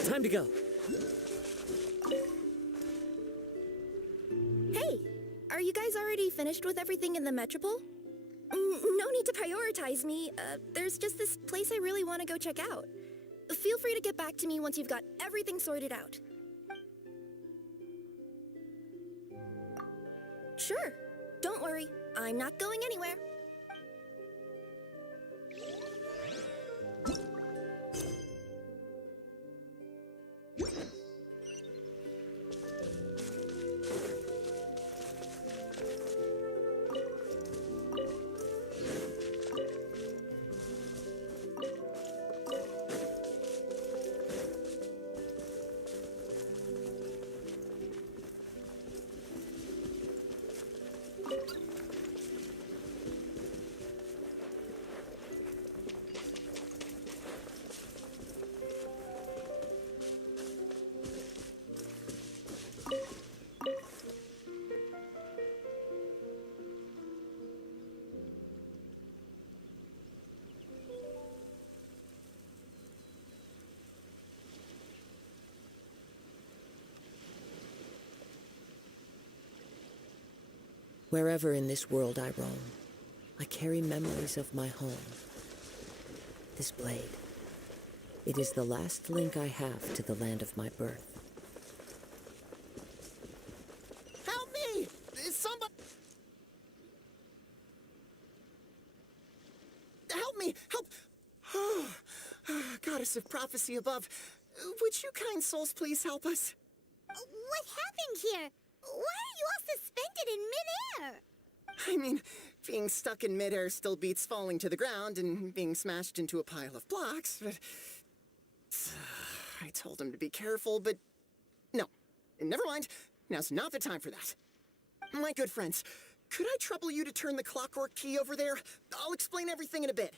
Time to go. Hey, are you guys already finished with everything in the Metropole? No need to prioritize me. There's just this place I really want to go check out. Feel free to get back to me once you've got everything sorted out. Sure. Don't worry. I'm not going anywhere. Wherever in this world I roam, I carry memories of my home. This blade, it is the last link I have to the land of my birth. Help me! Somebody... Help me! Help! Oh, goddess of prophecy above, would you kind souls please help us? What happened here? Why are you all suspended in midair? I mean, being stuck in midair still beats falling to the ground and being smashed into a pile of blocks, but... I told him to be careful, but... No. Never mind. Now's not the time for that. My good friends, could I trouble you to turn the clockwork key over there? I'll explain everything in a bit.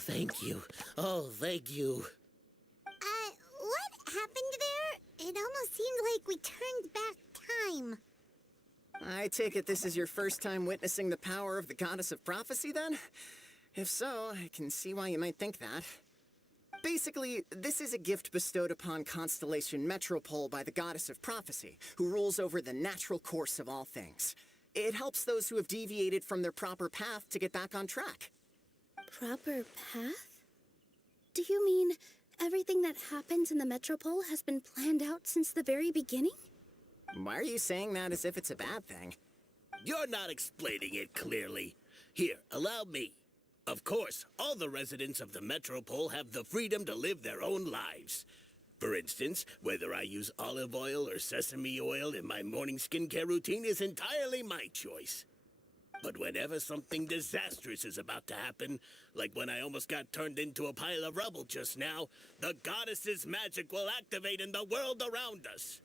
Thank you. Oh, thank you. What happened there? It almost seemed like we turned back time. I take it this is your first time witnessing the power of the goddess of prophecy, then? If so, I can see why you might think that. Basically, this is a gift bestowed upon Constellation Metropole by the goddess of prophecy, who rules over the natural course of all things. It helps those who have deviated from their proper path to get back on track. Proper path? Do you mean everything that happens in the Metropole has been planned out since the very beginning? Why are you saying that as if it's a bad thing? You're not explaining it clearly. Here, allow me. Of course, all the residents of the metropole have the freedom to live their own lives. For instance, whether I use olive oil or sesame oil in my morning skincare routine is entirely my choice. But whenever something disastrous is about to happen, like when I almost got turned into a pile of rubble just now, the goddess's magic will activate in the world around us.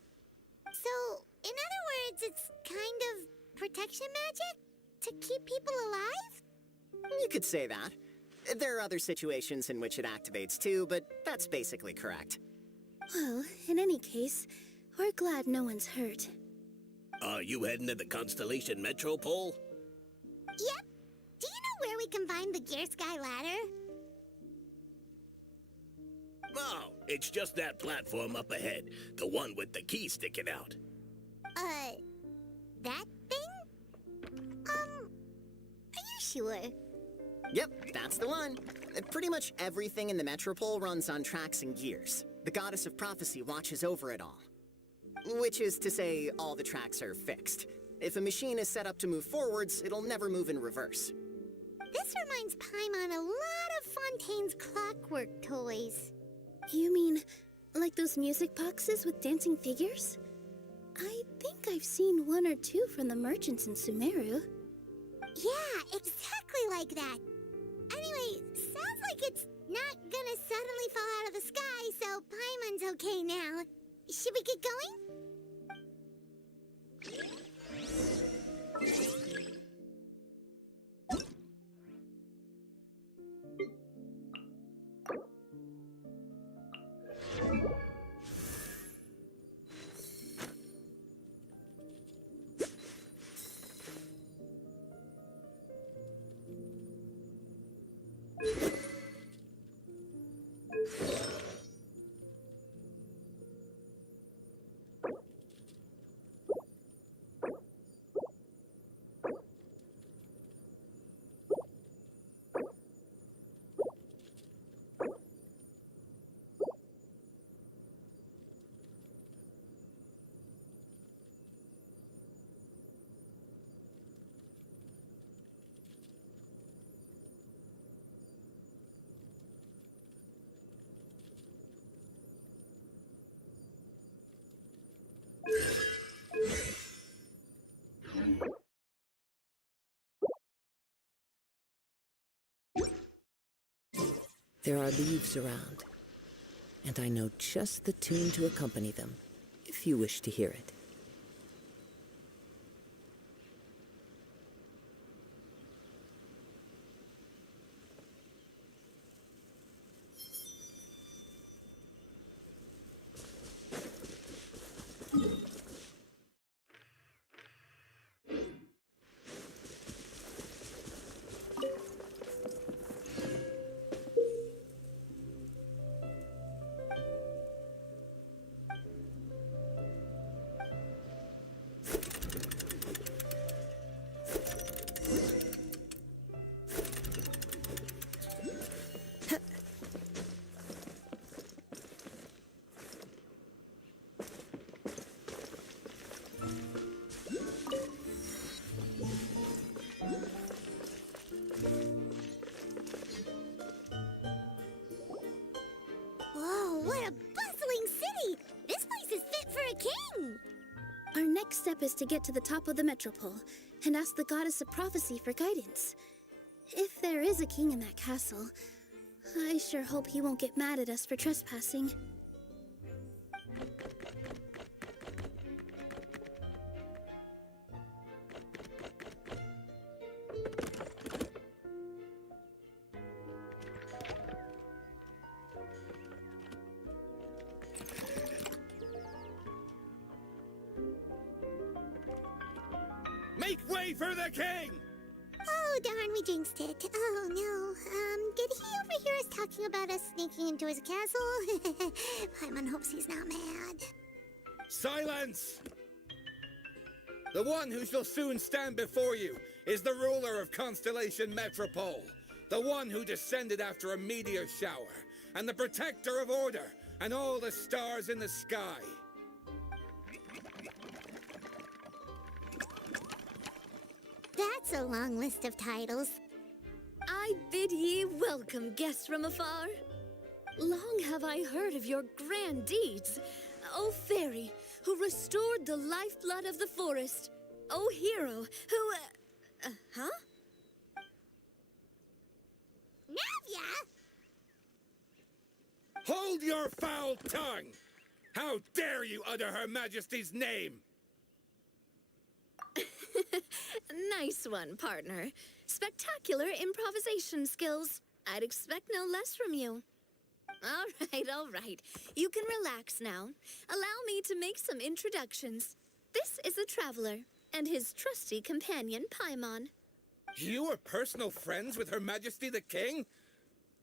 So, in other words, it's kind of protection magic? To keep people alive? You could say that. There are other situations in which it activates too, but that's basically correct. Well, in any case, we're glad no one's hurt. Are you heading to the Constellation Metropole? Yep. Do you know where we can find the Gear Sky Ladder? Oh, it's just that platform up ahead. The one with the key sticking out. That thing? Are you sure? Yep, that's the one. Pretty much everything in the Metropole runs on tracks and gears. The goddess of prophecy watches over it all. Which is to say, all the tracks are fixed. If a machine is set up to move forwards, it'll never move in reverse. This reminds Paimon a lot of Fontaine's clockwork toys. You mean, like those music boxes with dancing figures? I think I've seen one or two from the merchants in Sumeru. Yeah, exactly like that. Anyway, sounds like it's not gonna suddenly fall out of the sky, so Paimon's okay now. Should we get going? There are leaves around, and I know just the tune to accompany them, if you wish to hear it. Whoa, what a bustling city! This place is fit for a king! Our next step is to get to the top of the metropole and ask the goddess of prophecy for guidance. If there is a king in that castle, I sure hope he won't get mad at us for trespassing. Make way for the king! Oh, darn, we jinxed it. Oh, no. Did he overhear us talking about us sneaking into his castle? Paimon hopes he's not mad. Silence! The one who shall soon stand before you is the ruler of Constellation Metropole, the one who descended after a meteor shower, and the protector of order and all the stars in the sky. That's a long list of titles. I bid ye welcome, guests from afar. Long have I heard of your grand deeds, O fairy, who restored the lifeblood of the forest. O hero, who, huh? Navia? Hold your foul tongue! How dare you utter Her Majesty's name? Nice one, partner. Spectacular improvisation skills. I'd expect no less from you. All right. You can relax now. Allow me to make some introductions. This is the Traveler, and his trusty companion, Paimon. You are personal friends with Her Majesty the King?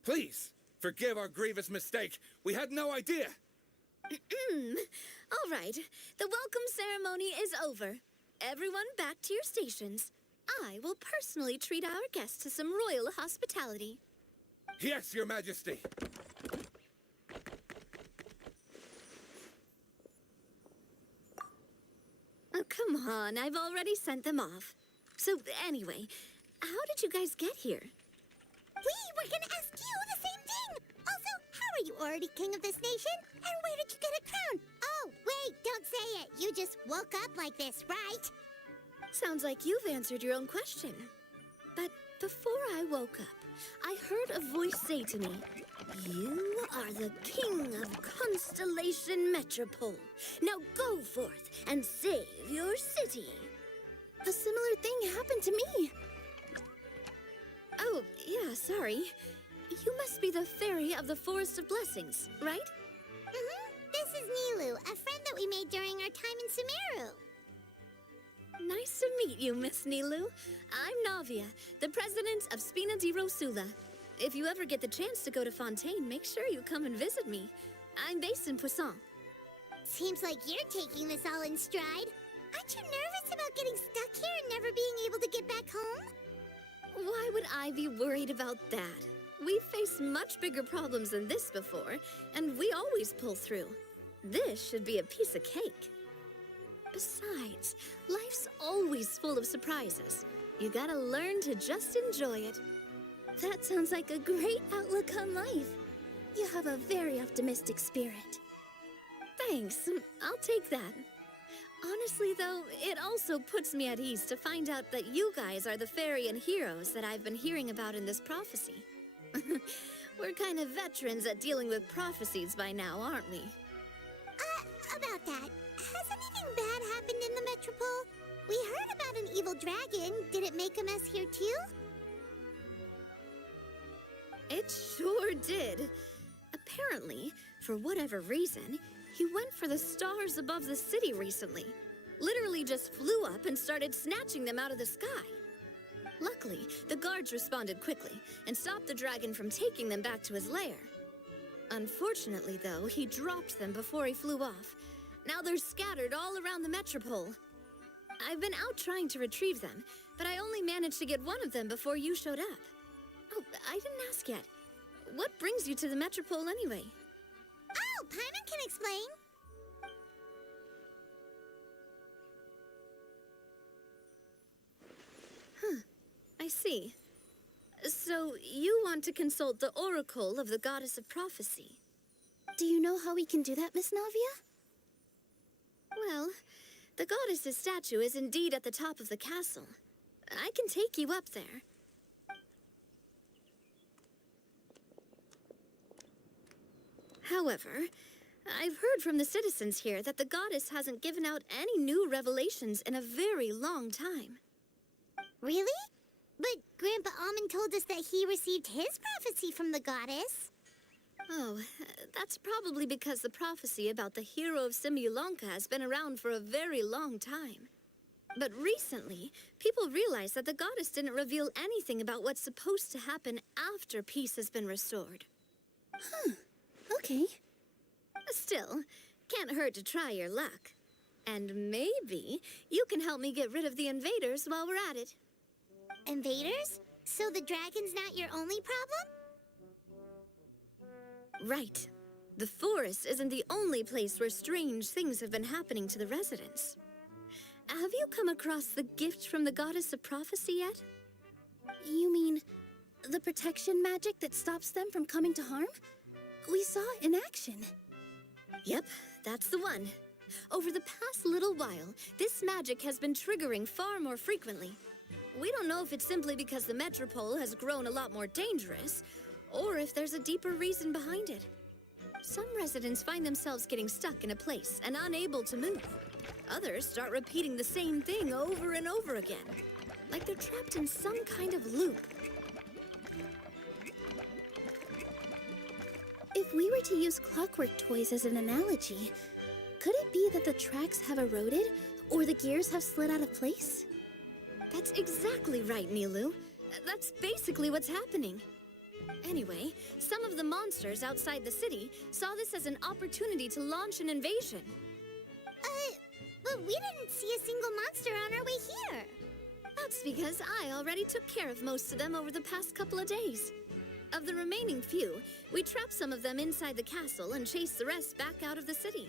Please, forgive our grievous mistake. We had no idea. All right. The welcome ceremony is over. Everyone back to your stations. I will personally treat our guests to some royal hospitality. Yes, Your Majesty. Oh, come on. I've already sent them off. So, anyway, how did you guys get here? We were gonna ask you the same thing! Also, how are you already king of this nation? And where did you get a crown? Oh, wait, don't say it. You just woke up like this, right? Sounds like you've answered your own question. But before I woke up, I heard a voice say to me, "You are the king of Constellation Metropole. Now go forth and save your city." A similar thing happened to me. Oh, yeah, sorry. You must be the fairy of the Forest of Blessings, right? This is Nilu, a friend that we made during our time in Sumeru. Nice to meet you, Miss Nilu. I'm Navia, the president of Spina di Rosula. If you ever get the chance to go to Fontaine, make sure you come and visit me. I'm based in Poisson. Seems like you're taking this all in stride. Aren't you nervous about getting stuck here and never being able to get back home? Why would I be worried about that? We've faced much bigger problems than this before, and we always pull through. This should be a piece of cake. Besides, life's always full of surprises. You gotta learn to just enjoy it. That sounds like a great outlook on life. You have a very optimistic spirit. Thanks, I'll take that. Honestly, though, it also puts me at ease to find out that you guys are the fairy and heroes that I've been hearing about in this prophecy. We're kind of veterans at dealing with prophecies by now, aren't we? About that, has anything bad happened in the Metropole? We heard about an evil dragon. Did it make a mess here too? It sure did. Apparently, for whatever reason, he went for the stars above the city recently. Literally just flew up and started snatching them out of the sky. Luckily, the guards responded quickly and stopped the dragon from taking them back to his lair. Unfortunately, though, he dropped them before he flew off. Now they're scattered all around the Metropole. I've been out trying to retrieve them, but I only managed to get one of them before you showed up. Oh, I didn't ask yet. What brings you to the Metropole anyway? Oh, Paimon can explain. I see. So, you want to consult the oracle of the goddess of prophecy. Do you know how we can do that, Miss Navia? Well, the goddess's statue is indeed at the top of the castle. I can take you up there. However, I've heard from the citizens here that the goddess hasn't given out any new revelations in a very long time. Really? But Grandpa Almond told us that he received his prophecy from the goddess. Oh, that's probably because the prophecy about the hero of Simulonka has been around for a very long time. But recently, people realized that the goddess didn't reveal anything about what's supposed to happen after peace has been restored. Okay. Still, can't hurt to try your luck. And maybe you can help me get rid of the invaders while we're at it. Invaders? So the dragon's not your only problem? Right. The forest isn't the only place where strange things have been happening to the residents. Have you come across the gift from the goddess of prophecy yet? You mean The protection magic that stops them from coming to harm? We saw it in action. Yep, that's the one. Over the past little while, this magic has been triggering far more frequently. We don't know if it's simply because the metropole has grown a lot more dangerous, or if there's a deeper reason behind it. Some residents find themselves getting stuck in a place and unable to move. Others start repeating the same thing over and over again, like they're trapped in some kind of loop. If we were to use clockwork toys as an analogy, could it be that the tracks have eroded, or the gears have slid out of place? That's exactly right, Nilu. That's basically what's happening. Anyway, some of the monsters outside the city saw this as an opportunity to launch an invasion. But we didn't see a single monster on our way here. That's because I already took care of most of them over the past couple of days. Of the remaining few, we trapped some of them inside the castle and chased the rest back out of the city.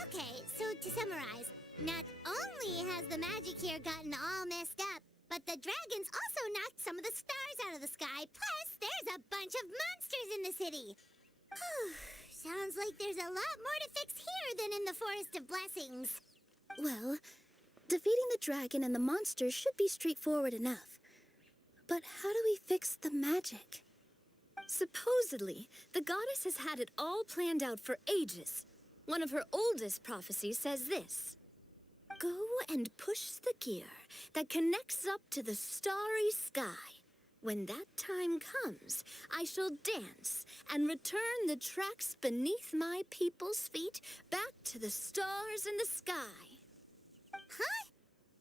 Okay, so to summarize, not only has the magic here gotten all messed up, but the dragons also knocked some of the stars out of the sky, plus there's a bunch of monsters in the city. Sounds like there's a lot more to fix here than in the Forest of Blessings. Well, defeating the dragon and the monsters should be straightforward enough. But how do we fix the magic? Supposedly, the goddess has had it all planned out for ages. One of her oldest prophecies says this: "Go and push the gear that connects up to the starry sky. When that time comes, I shall dance and return the tracks beneath my people's feet back to the stars in the sky." Huh?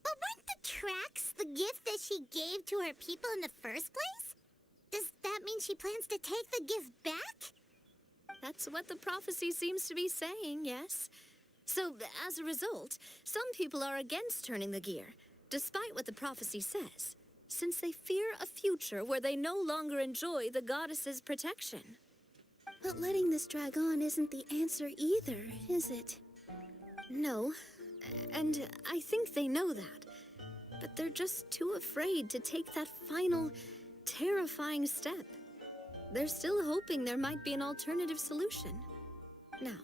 But weren't the tracks the gift that she gave to her people in the first place? Does that mean she plans to take the gift back? That's what the prophecy seems to be saying, yes. So, as a result, some people are against turning the gear, despite what the prophecy says, since they fear a future where they no longer enjoy the goddess's protection. But letting this drag on isn't the answer either, is it? No, and I think they know that. But they're just too afraid to take that final, terrifying step. They're still hoping there might be an alternative solution. Now,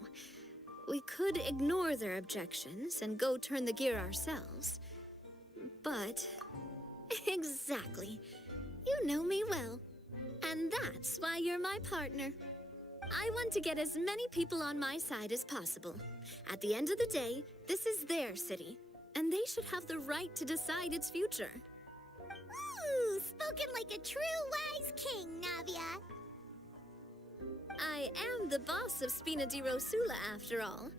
we could ignore their objections and go turn the gear ourselves. But... exactly. You know me well. And that's why you're my partner. I want to get as many people on my side as possible. At the end of the day, this is their city, and they should have the right to decide its future. Ooh, spoken like a true wise king, Navia. I am the boss of Spina di Rosula, after all.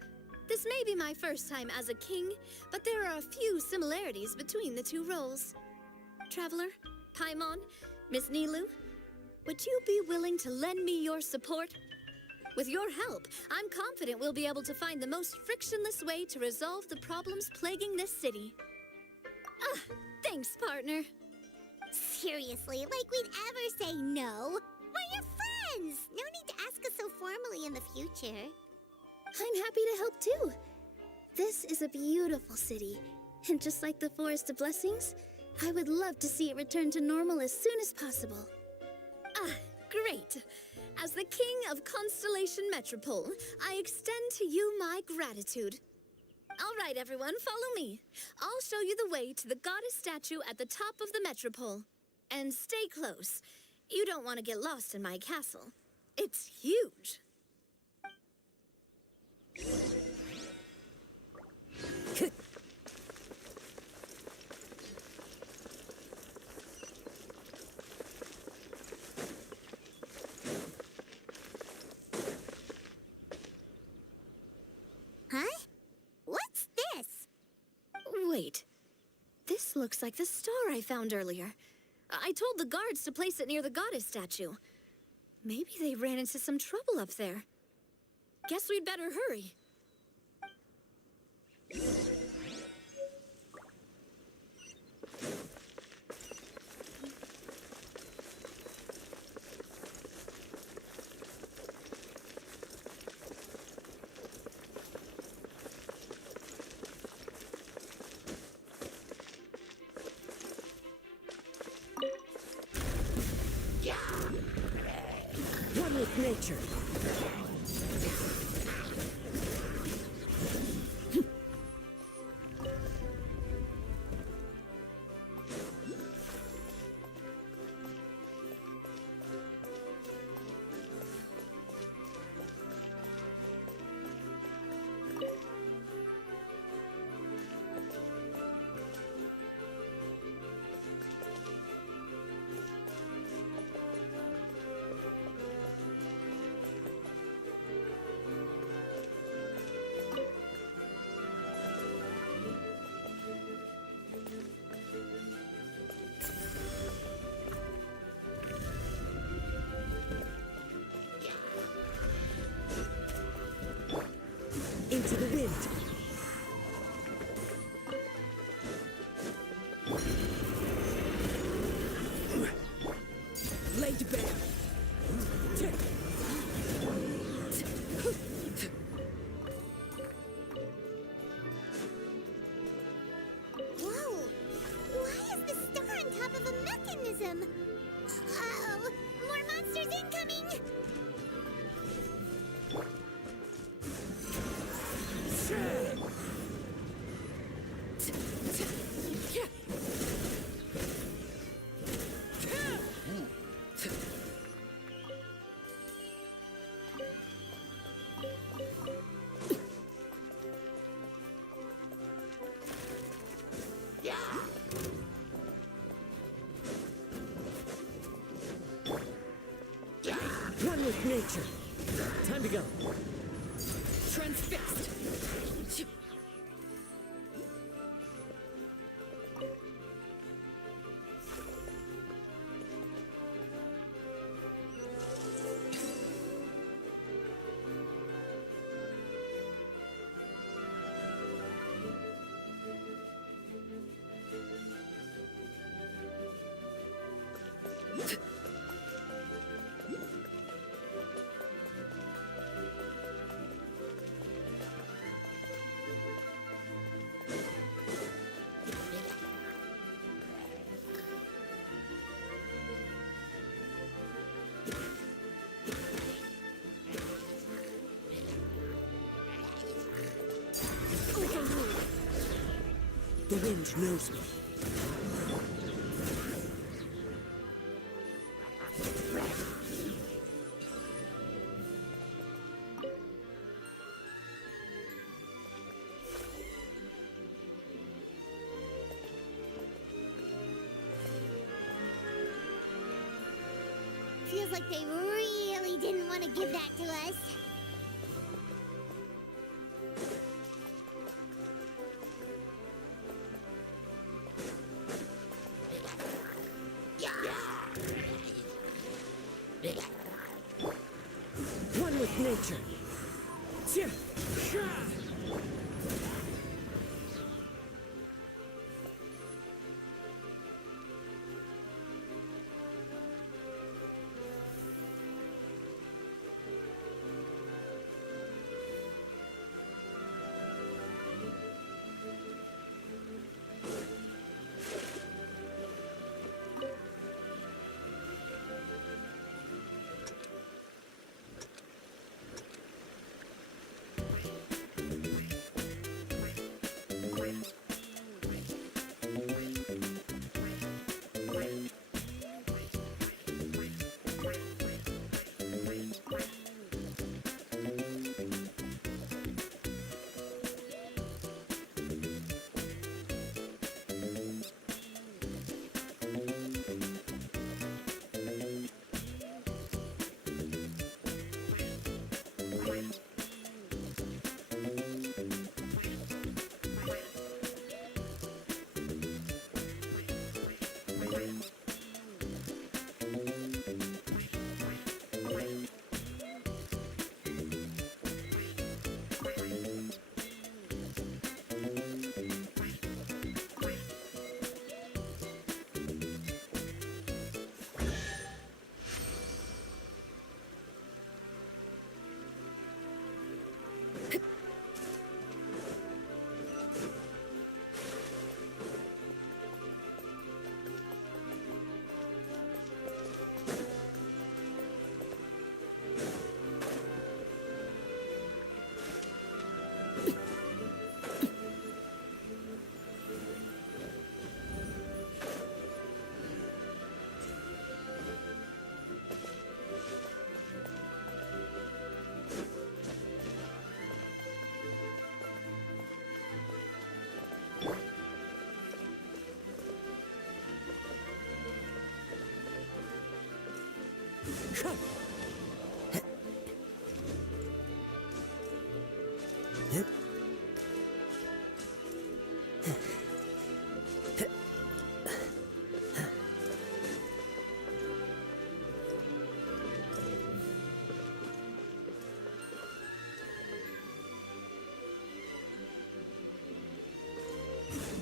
This may be my first time as a king, but there are a few similarities between the two roles. Traveler, Paimon, Miss Nilu, would you be willing to lend me your support? With your help, I'm confident we'll be able to find the most frictionless way to resolve the problems plaguing this city. Thanks, partner. Seriously, like we'd ever say no? We're your friends! No need to ask us so formally in the future. I'm happy to help too. This is a beautiful city, and just like the Forest of Blessings, I would love to see it return to normal as soon as possible. Great. As the King of Constellation Metropole, I extend to you my gratitude. All right, everyone, follow me. I'll show you the way to the goddess statue at the top of the Metropole. And stay close. You don't want to get lost in my castle. It's huge. Huh? What's this? Wait. This looks like the star I found earlier. I told the guards to place it near the goddess statue. Maybe they ran into some trouble up there. Guess we'd better hurry. One with nature. Into the wind. Laid bare. Whoa! Why is the star on top of a mechanism? Uh-oh! More monsters incoming! One with nature. Time to go. Transfixed. The wind knows me. Feels like they really didn't want to give that to us. One with nature.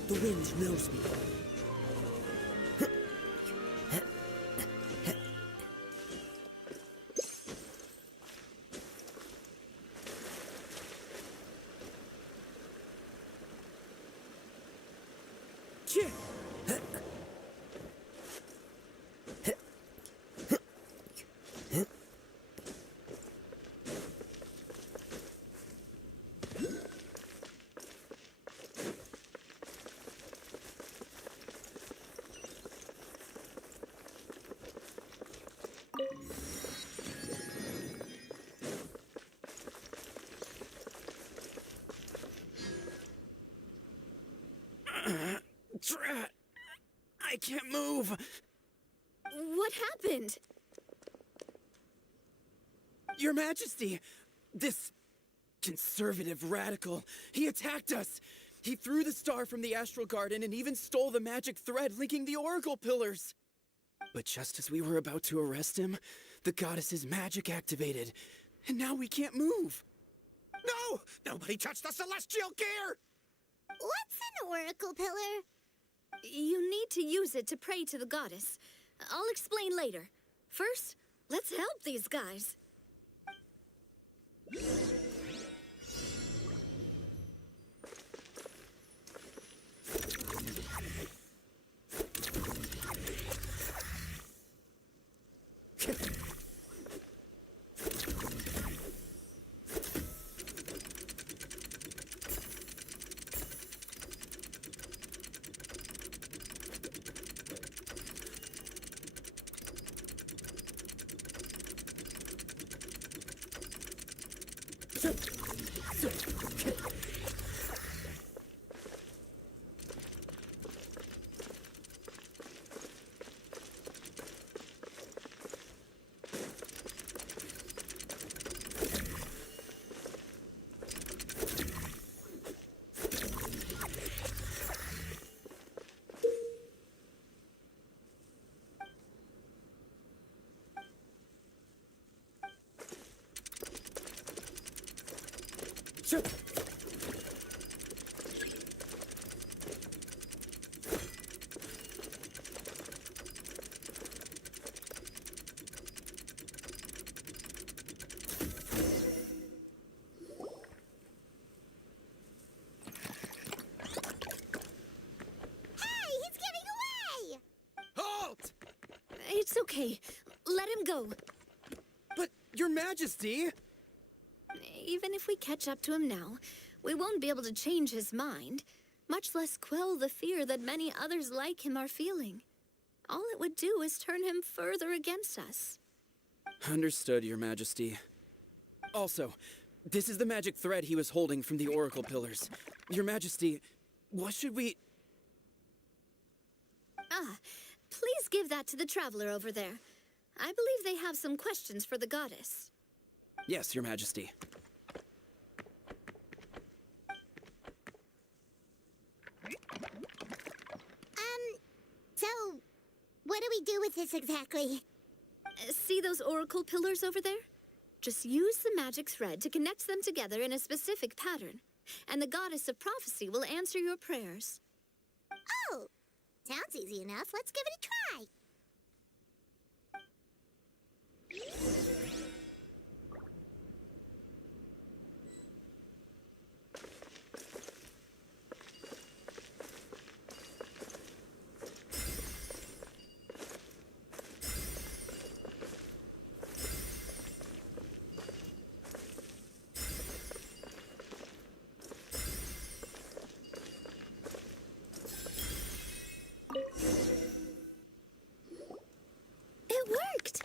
The wind knows me. I can't move. What happened? Your Majesty, this conservative radical, he attacked us. He threw the star from the astral garden and even stole the magic thread linking the oracle pillars. But just as we were about to arrest him, the goddess's magic activated, and now we can't move. No! Nobody touch the celestial gear! What's an oracle pillar? You need to use it to pray to the goddess. I'll explain later. First, let's help these guys. It's okay. Let him go. But, Your Majesty! Even if we catch up to him now, we won't be able to change his mind, much less quell the fear that many others like him are feeling. All it would do is turn him further against us. Understood, Your Majesty. Also, this is the magic thread he was holding from the oracle pillars. Your Majesty, what should we... Please give that to the traveler over there. I believe they have some questions for the goddess. Yes, Your Majesty. So, what do we do with this exactly? See those oracle pillars over there? Just use the magic thread to connect them together in a specific pattern, and the goddess of prophecy will answer your prayers. Oh, sounds easy enough. Let's give it a try. It worked!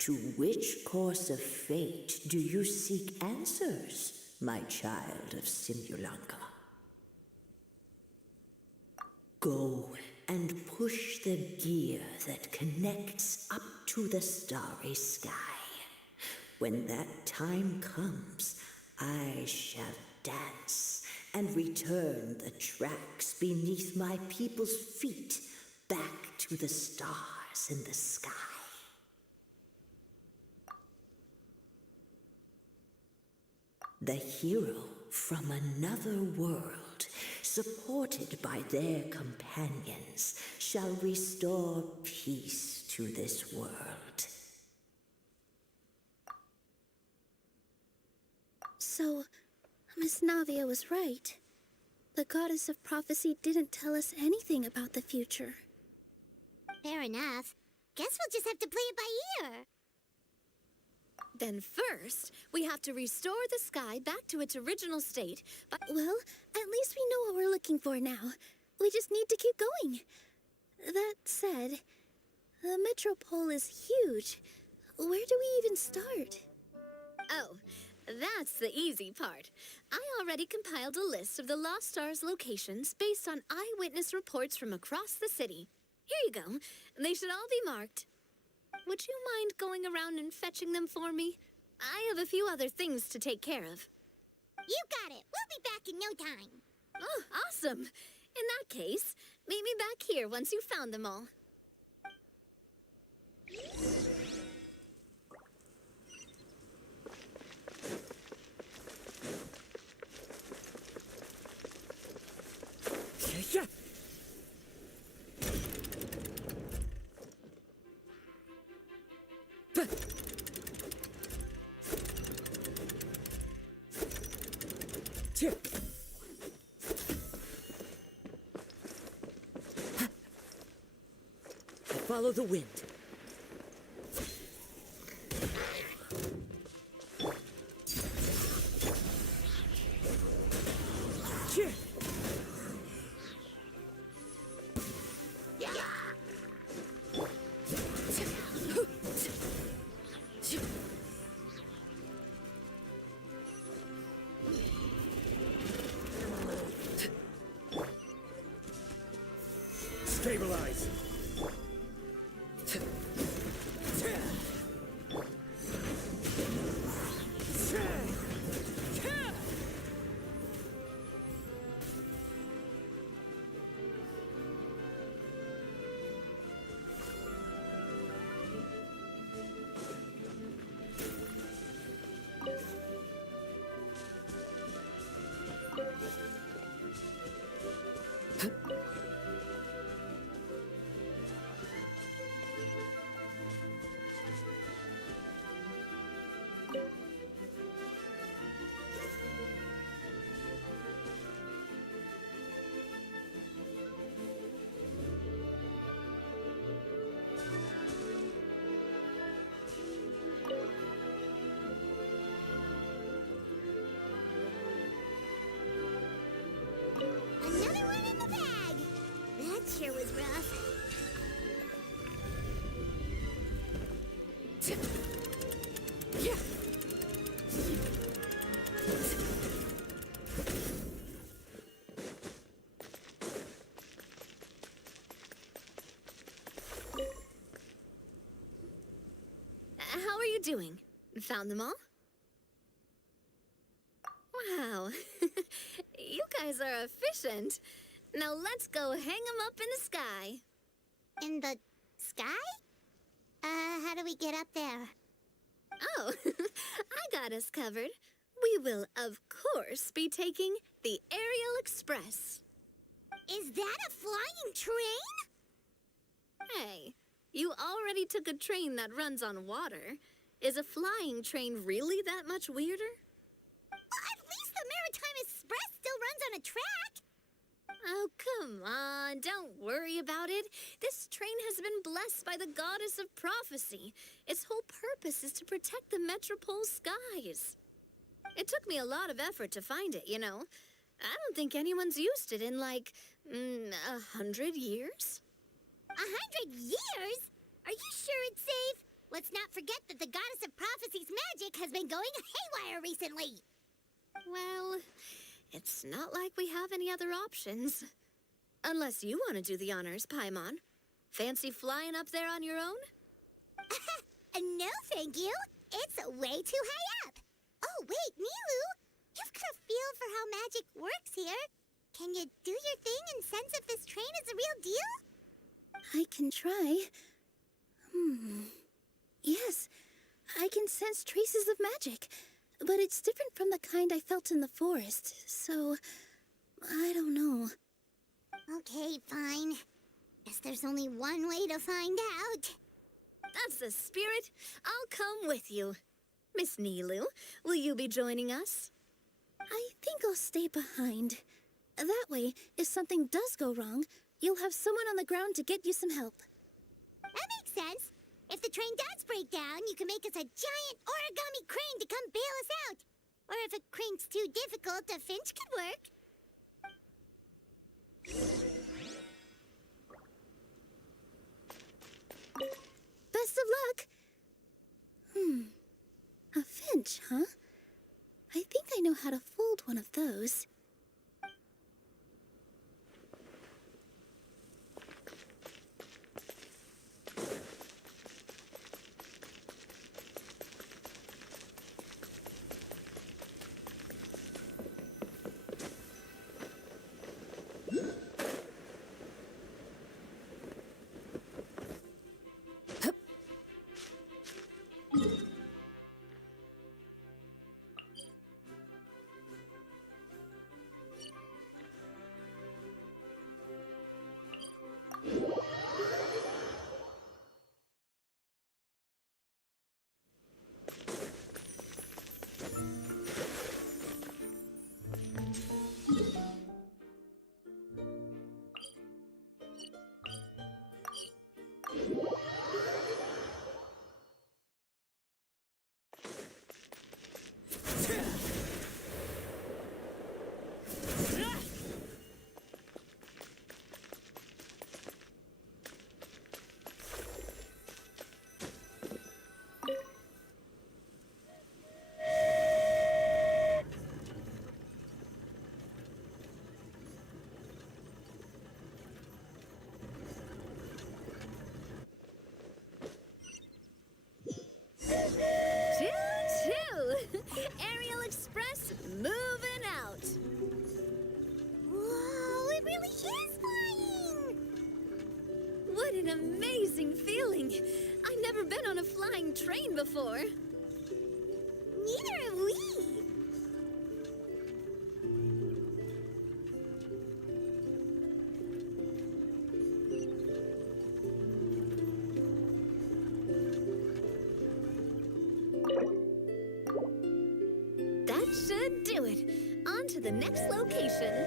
To which course of fate do you seek answers, my child of Simulanka? Go and push the gear that connects up to the starry sky. When that time comes, I shall dance and return the tracks beneath my people's feet back to the stars in the sky. The hero from another world, supported by their companions, shall restore peace to this world. So, Miss Navia was right. The goddess of prophecy didn't tell us anything about the future. Fair enough. Guess we'll just have to play it by ear. Then first, we have to restore the sky back to its original state. But Well, at least we know what we're looking for now. We just need to keep going. That said, the metropole is huge. Where do we even start? oh, that's the easy part. I already compiled a list of the Lost Stars locations based on eyewitness reports from across the city. Here you go. They should all be marked. Would you mind going around and fetching them for me? I have a few other things to take care of. You got it. We'll be back in no time. Oh, awesome. In that case, meet me back here once you've found them all. Yeah. Follow the wind. Stabilize. Another one in the bag. That sure was rough. Yeah. How are you doing? Found them all? Wow. You guys are efficient. Now let's go hang them up in the sky. In the sky? How do we get up there? Oh, I got us covered. We will, of course, be taking the Aerial Express. Is that a flying train? Hey, you already took a train that runs on water. Is a flying train really that much weirder? Well, at least the Maritime Express still runs on a track. Oh, come on, don't worry about it. This train has been blessed by the goddess of prophecy. Its whole purpose is to protect the metropole skies. It took me a lot of effort to find it, you know. I don't think anyone's used it in, like, 100 years. 100 years? Are you sure it's safe? Let's not forget that the goddess of prophecy's magic has been going haywire recently. Well, it's not like we have any other options. Unless you want to do the honors, Paimon. Fancy flying up there on your own? No, thank you. It's way too high up. Oh, wait, Nilu. You've got a feel for how magic works here. Can you do your thing and sense if this train is a real deal? I can try. Yes, I can sense traces of magic, but it's different from the kind I felt in the forest, so I don't know. Okay, fine. Guess there's only one way to find out. That's the spirit. I'll come with you. Miss Nilu, will you be joining us? I think I'll stay behind. That way, if something does go wrong, you'll have someone on the ground to get you some help. That makes sense. If the train does break down, you can make us a giant origami crane to come bail us out. Or if a crane's too difficult, a finch could work. Best of luck! A finch, huh? I think I know how to fold one of those. Aerial Express moving out. Whoa, it really is flying! What an amazing feeling. I've never been on a flying train before. Neither have we. That should do it. On to the next location.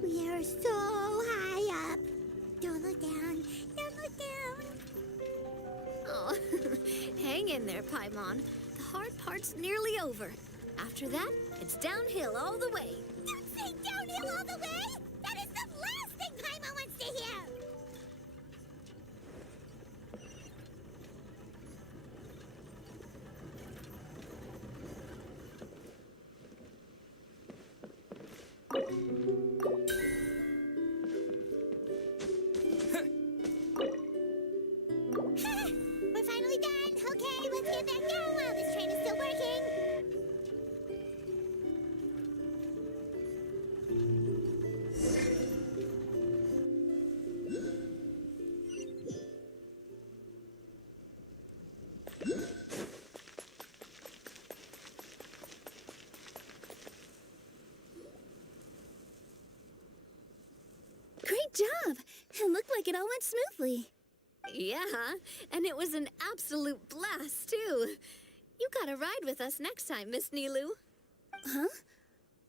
We are so high up. Don't look down. Don't look down. Oh, hang in there, Paimon. The hard part's nearly over. After that, it's downhill all the way. Don't say downhill all the way. That is the last thing Paimon wants to hear. We're finally done. Okay, let's get back down while this train is still working. Great job! It looked like it all went smoothly. Yeah, and it was an absolute blast, too. You gotta ride with us next time, Miss Nilu. Huh?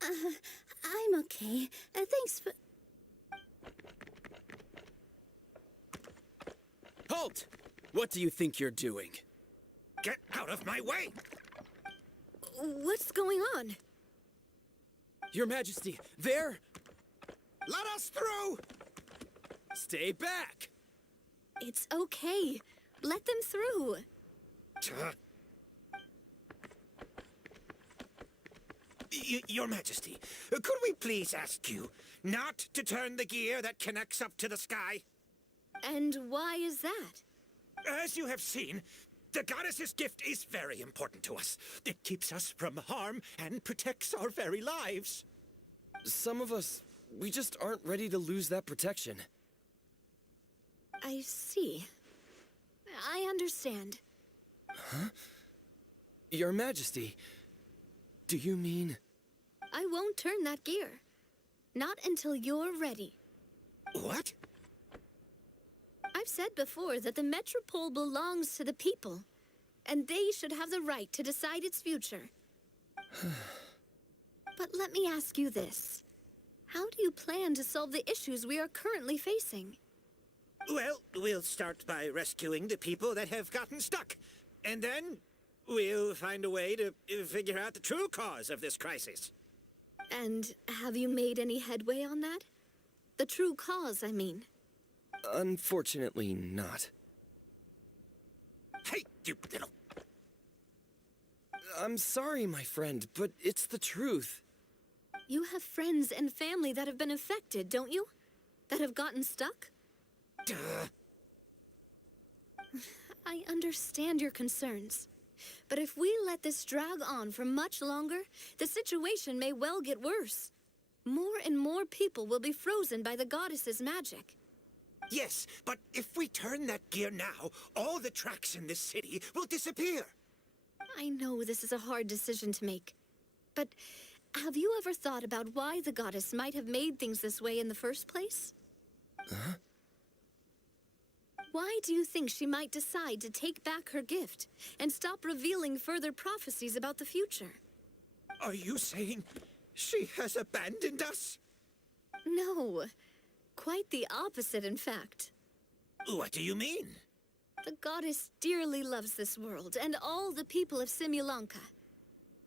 I'm okay. Thanks for... Halt! What do you think you're doing? Get out of my way! What's going on? Your Majesty, there! Let us through! Stay back! It's okay. Let them through. Your Majesty, could we please ask you not to turn the gear that connects up to the sky? And why is that? As you have seen, the goddess's gift is very important to us. It keeps us from harm and protects our very lives. Some of us, we just aren't ready to lose that protection. I see. I understand. Huh? Your Majesty, do you mean... I won't turn that gear. Not until you're ready. What? I've said before that the Metropole belongs to the people, and they should have the right to decide its future. But let me ask you this. How do you plan to solve the issues we are currently facing? Well, we'll start by rescuing the people that have gotten stuck. And then we'll find a way to figure out the true cause of this crisis. And have you made any headway on that? The true cause, I mean. Unfortunately not. Hey, you little... I'm sorry, my friend, but it's the truth. You have friends and family that have been affected, don't you? That have gotten stuck? Duh. I understand your concerns. But if we let this drag on for much longer, the situation may well get worse. More and more people will be frozen by the goddess's magic. Yes, but if we turn that gear now, all the tracks in this city will disappear. I know this is a hard decision to make. But have you ever thought about why the goddess might have made things this way in the first place? Huh? Why do you think she might decide to take back her gift and stop revealing further prophecies about the future? Are you saying she has abandoned us? No. Quite the opposite, in fact. What do you mean? The goddess dearly loves this world and all the people of Simulanka.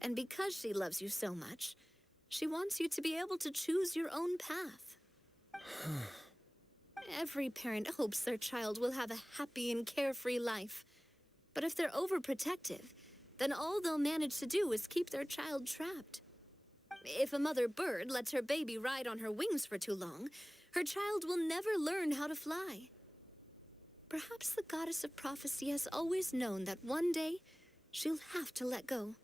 And because she loves you so much, she wants you to be able to choose your own path. Every parent hopes their child will have a happy and carefree life. But if they're overprotective, then all they'll manage to do is keep their child trapped. If a mother bird lets her baby ride on her wings for too long, her child will never learn how to fly. Perhaps the goddess of prophecy has always known that one day she'll have to let go.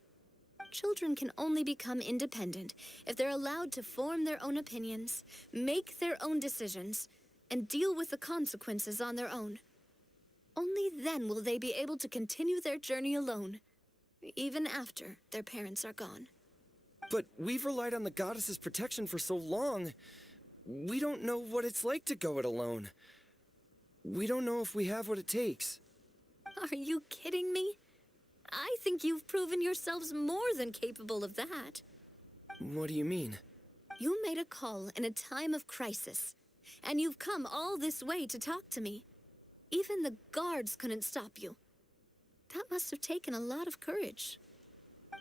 Children can only become independent if they're allowed to form their own opinions, make their own decisions, and deal with the consequences on their own. Only then will they be able to continue their journey alone, even after their parents are gone. But we've relied on the goddess's protection for so long. We don't know what it's like to go it alone. We don't know if we have what it takes. Are you kidding me? I think you've proven yourselves more than capable of that. What do you mean? You made a call in a time of crisis, and you've come all this way to talk to me. Even the guards couldn't stop you. That must have taken a lot of courage.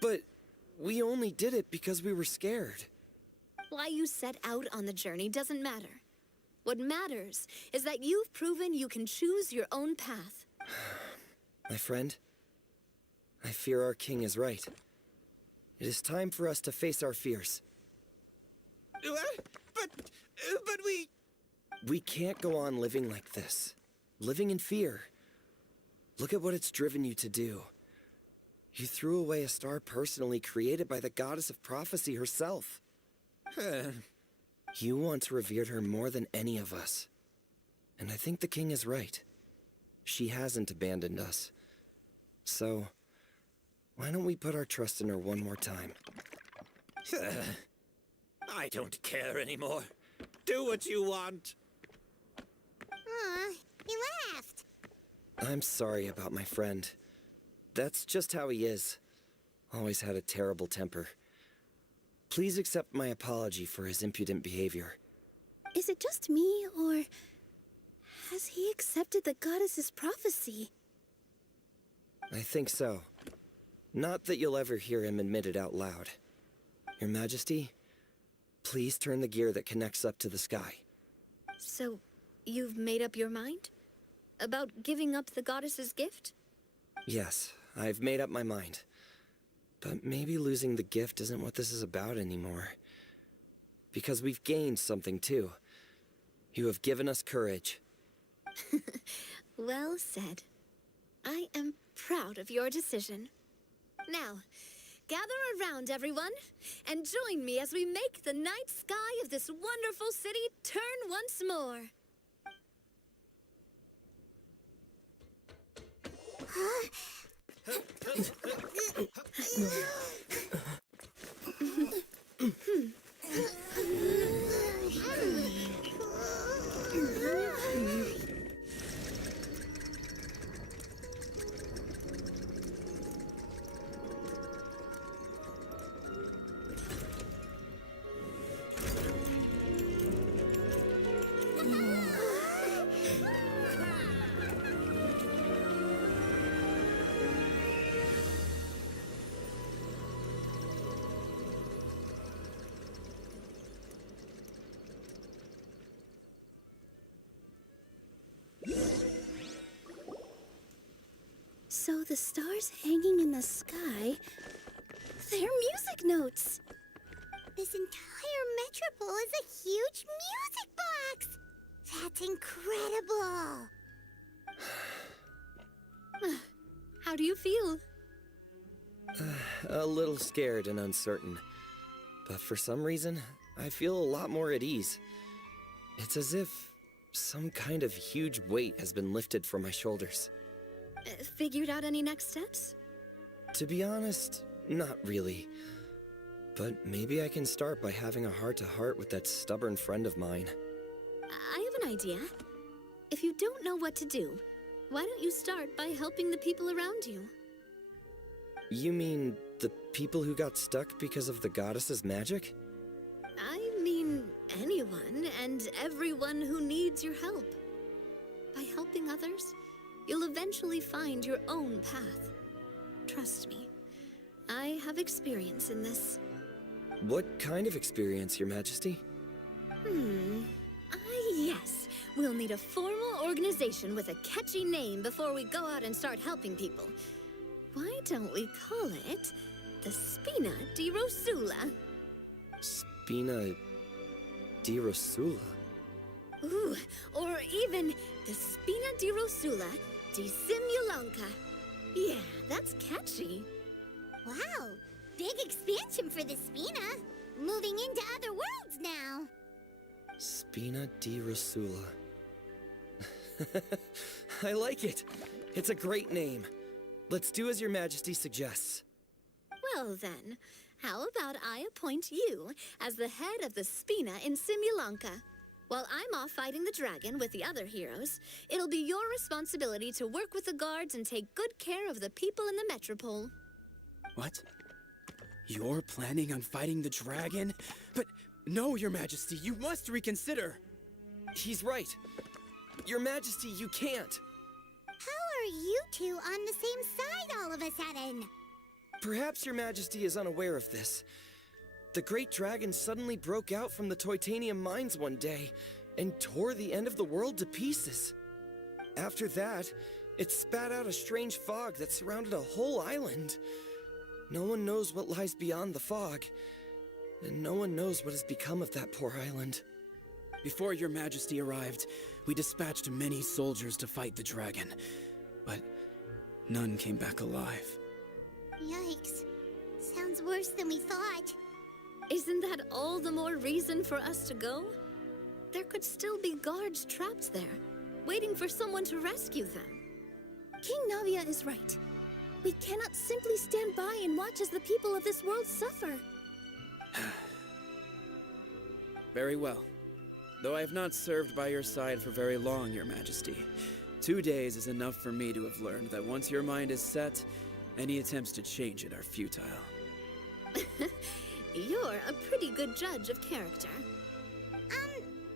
But we only did it because we were scared. Why you set out on the journey doesn't matter. What matters is that you've proven you can choose your own path. My friend, I fear our king is right. It is time for us to face our fears. But we... We can't go on living like this. Living in fear. Look at what it's driven you to do. You threw away a star personally created by the goddess of prophecy herself. You once revered her more than any of us. And I think the king is right. She hasn't abandoned us. So, why don't we put our trust in her one more time? I don't care anymore. Do what you want. Aw, he laughed. I'm sorry about my friend. That's just how he is. Always had a terrible temper. Please accept my apology for his impudent behavior. Is it just me, or has he accepted the goddess's prophecy? I think so. Not that you'll ever hear him admit it out loud. Your Majesty, please turn the gear that connects up to the sky. So, you've made up your mind? About giving up the goddess's gift? Yes, I've made up my mind. But maybe losing the gift isn't what this is about anymore. Because we've gained something too. You have given us courage. Well said. I am proud of your decision. Now, gather around, everyone, and join me as we make the night sky of this wonderful city turn once more. So the stars hanging in the sky, they're music notes. This entire metropole is a huge music box! That's incredible! How do you feel? A little scared and uncertain. But for some reason, I feel a lot more at ease. It's as if some kind of huge weight has been lifted from my shoulders. Figured out any next steps? To be honest, not really. But maybe I can start by having a heart-to-heart with that stubborn friend of mine. I have an idea. If you don't know what to do, why don't you start by helping the people around you? You mean the people who got stuck because of the goddess's magic? I mean anyone and everyone who needs your help. By helping others, you'll eventually find your own path. Trust me, I have experience in this. What kind of experience, Your Majesty? Yes. We'll need a formal organization with a catchy name before we go out and start helping people. Why don't we call it the Spina di Rosula? Spina di Rosula? Ooh, or even the Spina di Rosula di Simulanka. Yeah, that's catchy. Wow, big expansion for the Spina. Moving into other worlds now. Spina di Rosula. I like it. It's a great name. Let's do as Your Majesty suggests. Well then, how about I appoint you as the head of the Spina in Simulanka? While I'm off fighting the dragon with the other heroes, it'll be your responsibility to work with the guards and take good care of the people in the metropole. What? You're planning on fighting the dragon? But no, Your Majesty, you must reconsider. He's right. Your Majesty, you can't. How are you two on the same side all of a sudden? Perhaps Your Majesty is unaware of this. The great dragon suddenly broke out from the Titanium mines one day and tore the end of the world to pieces. After that, it spat out a strange fog that surrounded a whole island. No one knows what lies beyond the fog, and no one knows what has become of that poor island. Before Your Majesty arrived, we dispatched many soldiers to fight the dragon, but none came back alive. Yikes. Sounds worse than we thought. Isn't that all the more reason for us to go? There could still be guards trapped there, waiting for someone to rescue them. King Navia is right. We cannot simply stand by and watch as the people of this world suffer. Very well. Though I have not served by your side for very long, Your Majesty. 2 days is enough for me to have learned that once your mind is set, any attempts to change it are futile. You're a pretty good judge of character.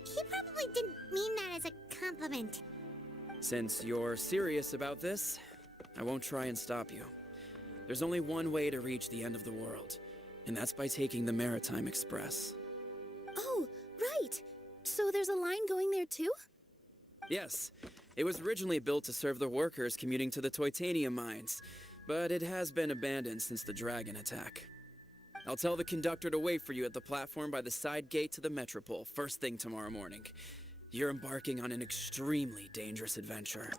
He probably didn't mean that as a compliment. Since you're serious about this, I won't try and stop you. There's only one way to reach the end of the world, and that's by taking the Maritime Express. Oh, right! So there's a line going there too? Yes, it was originally built to serve the workers commuting to the Titanium mines, but it has been abandoned since the dragon attack. I'll tell the conductor to wait for you at the platform by the side gate to the Metropole first thing tomorrow morning. You're embarking on an extremely dangerous adventure.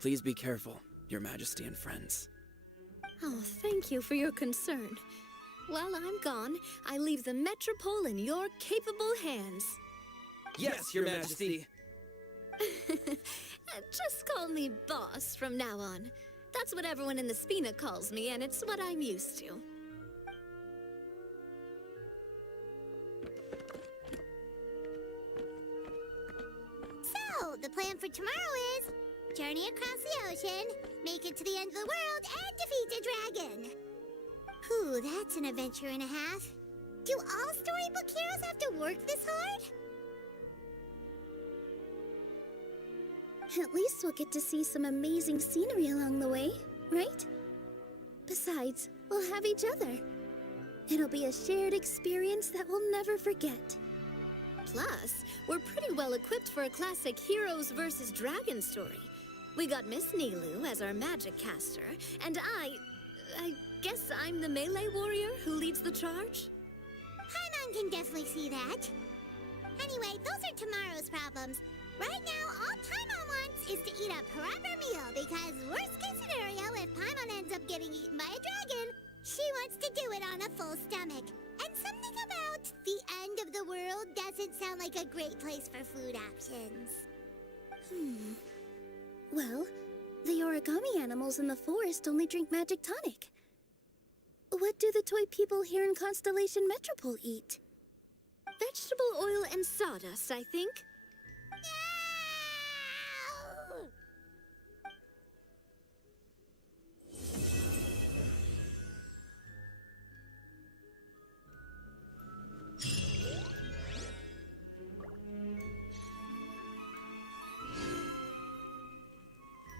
Please be careful, Your Majesty and friends. Oh, thank you for your concern. While I'm gone, I leave the Metropole in your capable hands. Yes, Your Majesty! Just call me boss from now on. That's what everyone in the Spina calls me, and it's what I'm used to. So, the plan for tomorrow is journey across the ocean, make it to the end of the world, and defeat a dragon. Whew, that's an adventure and a half. Do all storybook heroes have to work this hard? At least we'll get to see some amazing scenery along the way, right? Besides, we'll have each other. It'll be a shared experience that we'll never forget. Plus, we're pretty well equipped for a classic heroes versus dragon story. We got Miss Nilu as our magic caster, and I guess I'm the melee warrior who leads the charge? Paimon can definitely see that. Anyway, those are tomorrow's problems. Right now, all Paimon wants is to eat a proper meal, because worst case scenario, if Paimon ends up getting eaten by a dragon, she wants to do it on a full stomach. And something about the end of the world doesn't sound like a great place for food options. Well, the origami animals in the forest only drink magic tonic. What do the toy people here in Constellation Metropole eat? Vegetable oil and sawdust, I think. Yeah,